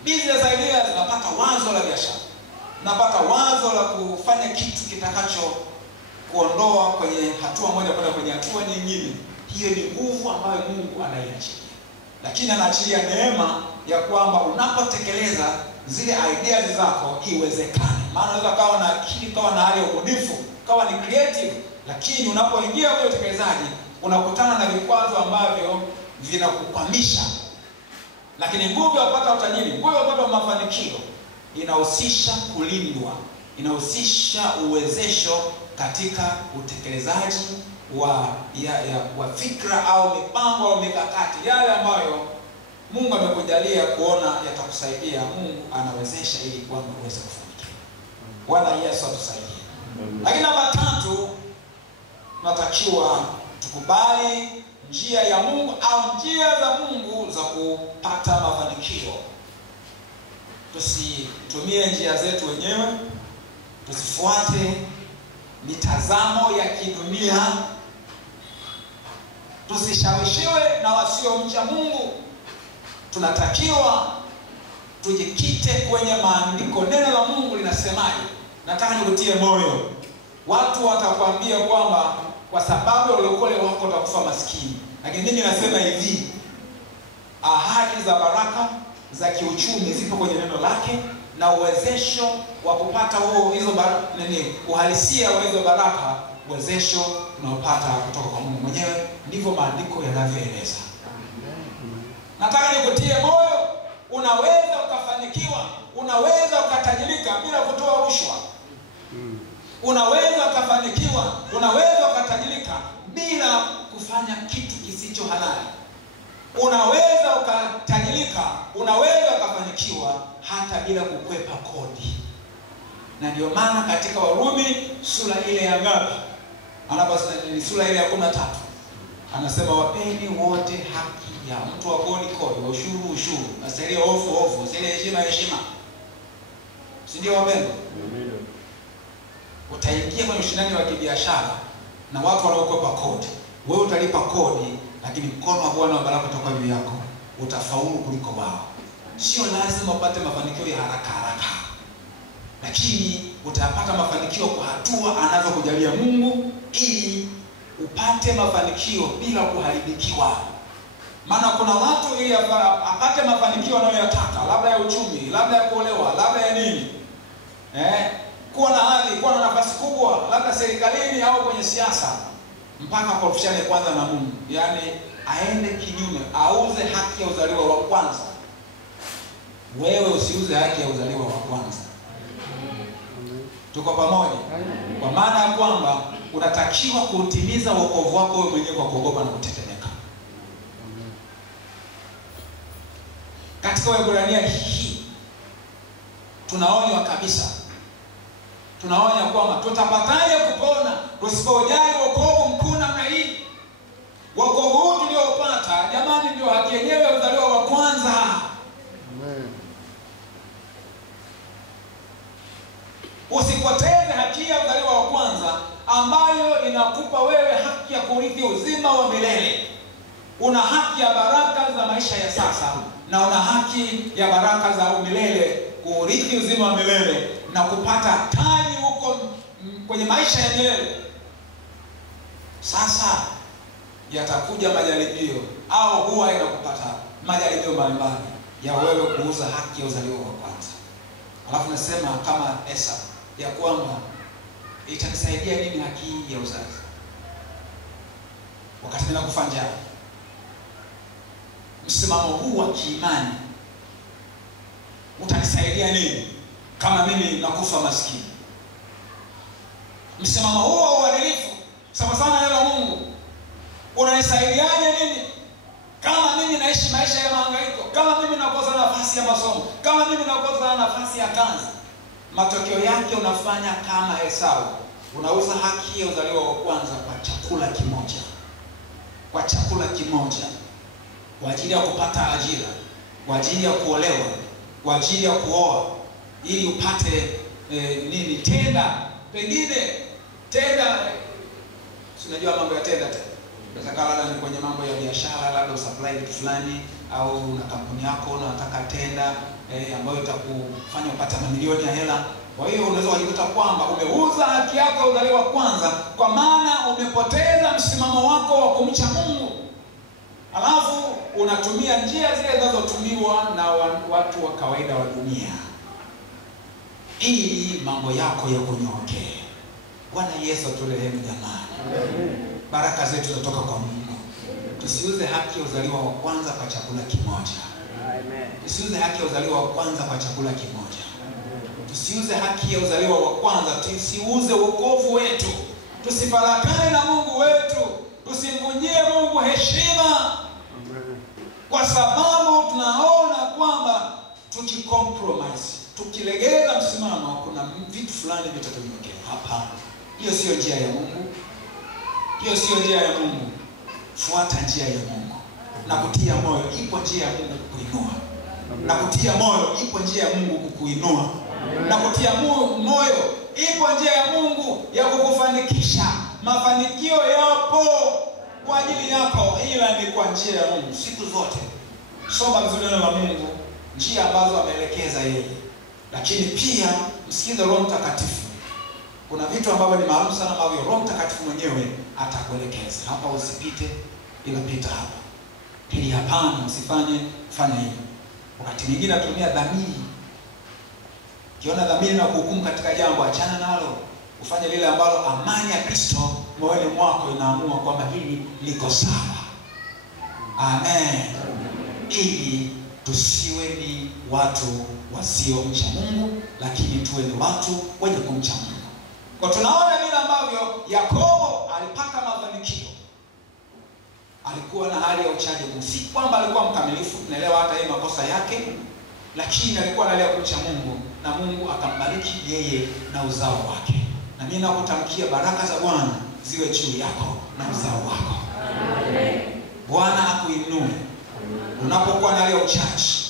Business ideas, napata wazo la biashara, napata wazo la kufanya kitu kitakacho kuondoa kwenye hatua moja kwenda kwenye hatua nyingine. Hiyo ni nguvu ambayo Mungu anaiachilia. Lakini anaachilia neema ya kwamba unapotekeleza zile ideas zako iwezekane. Maana unaweza kawa na akili, kawa na hali ya ubunifu, kawa ni creative, lakini unapoingia kwenye utekelezaji unakutana na vikwazo ambavyo vinakukwamisha. Lakini nguvu ya kupata utajiri, nguvu ya kupata mafanikio inahusisha kulindwa, inahusisha uwezesho katika utekelezaji wa fikra au mipango au mikakati, yale ambayo Mungu amekujalia kuona yatakusaidia. Mungu anawezesha ili kwamba uweze kufanikiwa. Bwana Yesu atusaidie. Lakini namba 3, tunatakiwa tukubali njia ya Mungu au njia za Mungu za kupata mafanikio. Tusitumie njia zetu wenyewe, tusifuate mitazamo ya kidunia, tusishawishiwe na wasiomcha Mungu. Tunatakiwa tujikite kwenye maandiko. Neno la Mungu linasemaje? Nataka nikutie moyo. Watu watakwambia kwamba kwa sababu ya ulokole wako utakufa maskini. Lakini mimi nasema hivi, ahadi za baraka za kiuchumi zipo kwenye neno lake, na uwezesho wa kupata hizo uhalisia wa hizo baraka, uwezesho unaopata kutoka kwa Mungu mwenyewe. Ndivyo maandiko yanavyoeleza. Nataka nikutie moyo, unaweza ukafanikiwa, unaweza ukatajirika bila kutoa rushwa. Unaweza ukafanikiwa, unaweza ukatajirika bila kufanya kitu kisicho halali. Unaweza ukatajirika, unaweza ukafanikiwa hata bila kukwepa kodi. Na ndio maana katika Warumi sura ile ya ngapi? Ni sura ile ya 13. Anasema wapeni wote haki ya mtu wa kodi kodi, wa ushuru ushuru, asilie ofu, asilie heshima. Si ndio wapendwa? Utaingia kwenye ushindani wa kibiashara na watu wanaokopa kodi. Wewe utalipa kodi, lakini mkono wa Bwana wa baraka kutoka juu yako, utafaulu kuliko wao. Sio lazima upate mafanikio ya haraka, lakini utapata mafanikio kwa hatua anazokujalia Mungu, ili upate mafanikio bila kuharibikiwa. Maana kuna watu ili apate mafanikio anayoyataka, labda ya uchumi, labda ya kuolewa, labda ya nini, kuwa na hadhi, kuwa na nafasi kubwa, labda serikalini au kwenye siasa, mpaka korofishane kwanza na Mungu. Yaani aende kinyume, auze haki ya uzaliwa wa kwanza. Wewe usiuze haki ya uzaliwa wa kwanza. Tuko pamoja? Kwa maana ya kwamba unatakiwa kutimiza wokovu wako wewe mwenyewe kwa kuogopa na kutetemeka. Katika Waebrania hii tunaonywa kabisa. Tunaonya kwamba tutapataje kupona tusipojali wokovu mkuu namna hii. Wokovu huu tuliopata, jamani, ndio haki yenyewe uzaliwa wa kwanza. Amen. Usipoteze haki ya uzaliwa wa kwanza ambayo inakupa wewe haki ya kurithi uzima wa milele. Una haki ya baraka za maisha ya sasa na una haki ya baraka za umilele, kurithi uzima wa milele na kupata taji huko kwenye maisha ya milele. Sasa yatakuja majaribio, au huwa inakupata majaribio mbalimbali ya wewe kuuza haki ya uzaliwa wa kwanza. Alafu nasema kama Esau ya kwamba itanisaidia nini haki hii ya uzazi wakati ninakufa njaa? Msimamo huu wa kiimani utanisaidia nini kama mimi nakufa maskini? Msimamo huu wa uadilifu sawa sana neno la Mungu unanisaidiaje nini kama mimi naishi maisha ya mahangaiko, kama mimi nakosa nafasi ya masomo, kama mimi nakosa nafasi ya kazi? Matokeo yake unafanya kama Esau, unauza haki ya uzaliwa wa kwanza kwa chakula kimoja, kwa chakula kimoja, kwa ajili ya kupata ajira, kwa ajili ya kuolewa, kwa ajili ya kuoa, ili upate nini, tenda, pengine tenda. Unajua mambo ya tenda tena. Unataka ni kwenye mambo ya biashara, labda usupply kitu fulani, au na kampuni yako unataka tenda ambayo itakufanya upate mamilioni ya hela. Kwa hiyo unaweza kujikuta kwamba umeuza haki yako uzaliwa kwanza, kwa maana umepoteza msimamo wako wa kumcha Mungu. Alafu unatumia njia zile zinazotumiwa na watu wa kawaida wa dunia ili mambo yako yakunyoke. Bwana Yesu turehemu jamani. Baraka zetu zinatoka kwa Mungu. Tusiuze haki ya uzaliwa wa kwanza kwa chakula kimoja. Tusiuze haki ya uzaliwa wa kwanza kwa chakula kimoja. Tusiuze haki ya uzaliwa wa kwanza, tusiuze wokovu wetu. Tusifarakane na Mungu wetu. Tusimvunjie Mungu heshima. Kwa sababu tunaona kwamba tukicompromise, tukilegeza msimamo, kuna vitu fulani vitatokea. Hapana. Hiyo sio njia ya Mungu. Hiyo sio njia ya Mungu. fuata njia ya Mungu. Na kutia moyo, ipo njia ya Mungu kukuinua. Na kutia moyo, ipo njia ya Mungu kukuinua. Na kutia moyo, ipo njia ya Mungu ya kukufanikisha. Mafanikio yapo kwa ajili yako, ila ni kwa njia ya Mungu siku zote. Soma vizuri neno la Mungu, njia ambazo ameelekeza yeye. Lakini pia msikize Roho Mtakatifu. Kuna vitu ambavyo ni maalum sana ambavyo Roho Mtakatifu mwenyewe atakuelekeza. Hapa usipite, ila pita hapa. Pili hapana, usifanye, fanya hivi. Wakati mwingine tunatumia dhamiri. Kiona dhamiri na kuhukumu katika jambo, achana nalo. Ufanye lile ambalo amani ya Kristo moyoni mwako inaamua kwamba hili liko sawa. Amen. Ili tusiwe ni watu wasiomcha Mungu, lakini tuwe ni watu wenye kumcha Mungu. Kwa tunaona vile ambavyo Yakobo alipata mafanikio. Alikuwa na hali ya uchaji Mungu. Si kwamba alikuwa mkamilifu, tunaelewa hata yeye makosa yake, lakini alikuwa analea kumcha Mungu na Mungu akambariki yeye na uzao wake. Na mimi nakutamkia baraka za Bwana ziwe juu yako na uzao wako. Amen. Bwana akuinue. Unapokuwa na hali ya uchaji,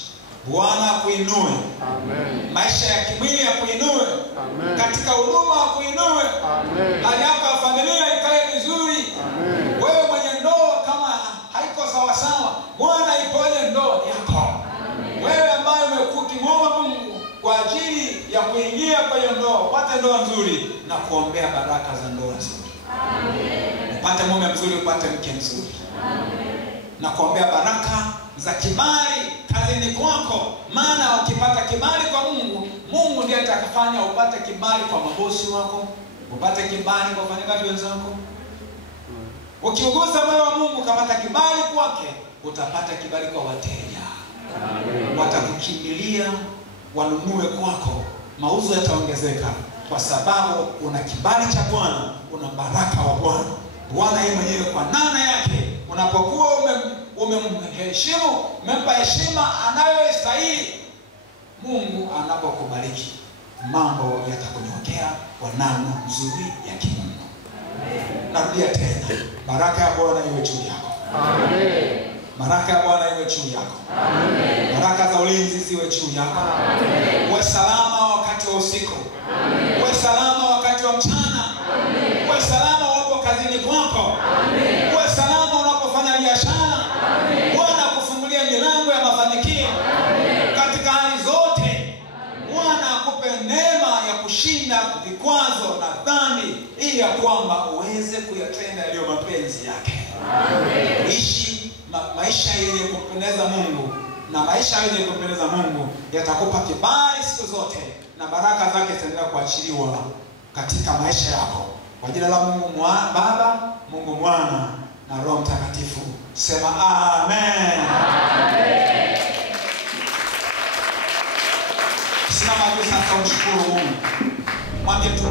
Bwana akuinue. Amen. Maisha ya kimwili akuinue. Amen. Katika huduma akuinue. Amen. Hali yako ya familia ikae vizuri. Amen. Wewe mwenye ndoa kama haiko sawa sawa, Bwana iponye ndoa yako. Amen. Wewe ambaye umekuwa ukimwomba Mungu kwa ajili ya kuingia kwenye ndoa, upate ndoa nzuri na kuombea baraka za ndoa nzuri. Amen. Upate mume mzuri, upate mke mzuri. Amen. Na kuombea baraka za kibali kazini kwako, maana ukipata kibali kwa Mungu, Mungu ndiye atakufanya upate kibali kwa mabosi wako, upate kibali kwa wafanyakazi wenzako. Ukiugusa moyo wa Mungu ukapata kibali kwake, utapata kibali kwa wateja. Amen. Watakukimbilia wanunue kwako, mauzo yataongezeka kwa sababu una kibali cha Bwana, una baraka wa Bwana. Bwana yeye mwenyewe kwa namna yake, unapokuwa umemheshimu, umempa heshima anayostahili, Mungu anapokubariki, mambo yatakunyokea kwa namna nzuri ya kimungu. Amen. Narudia tena, baraka ya Bwana iwe juu yako. Amen. Baraka ya Bwana iwe juu yako. Amen. Baraka za ulinzi ziwe juu yako. Amen. Uwe salama wakati wa usiku. Amen. Uwe salama wakati wa mchana. Amen. Uwe salama wapo kazini kwako. Amen. Uwe salama unapofanya biashara. Amen. Bwana akufungulia milango ya mafanikio. Amen. Katika hali zote. Bwana akupe neema ya kushinda vikwazo na dhambi, ili ya kwamba uweze kuyatenda yaliyo mapenzi yake. Amen. Ishi maisha yenye kumpendeza Mungu, na maisha yenye kumpendeza Mungu yatakupa kibali siku zote, na baraka zake zitaendelea kuachiliwa katika maisha yako. Kwa jina la Mungu Baba, Mungu Mwana na Roho Mtakatifu, sema amen. Amen. Simama tu sasa, umshukuru Mungu. Mwambie tu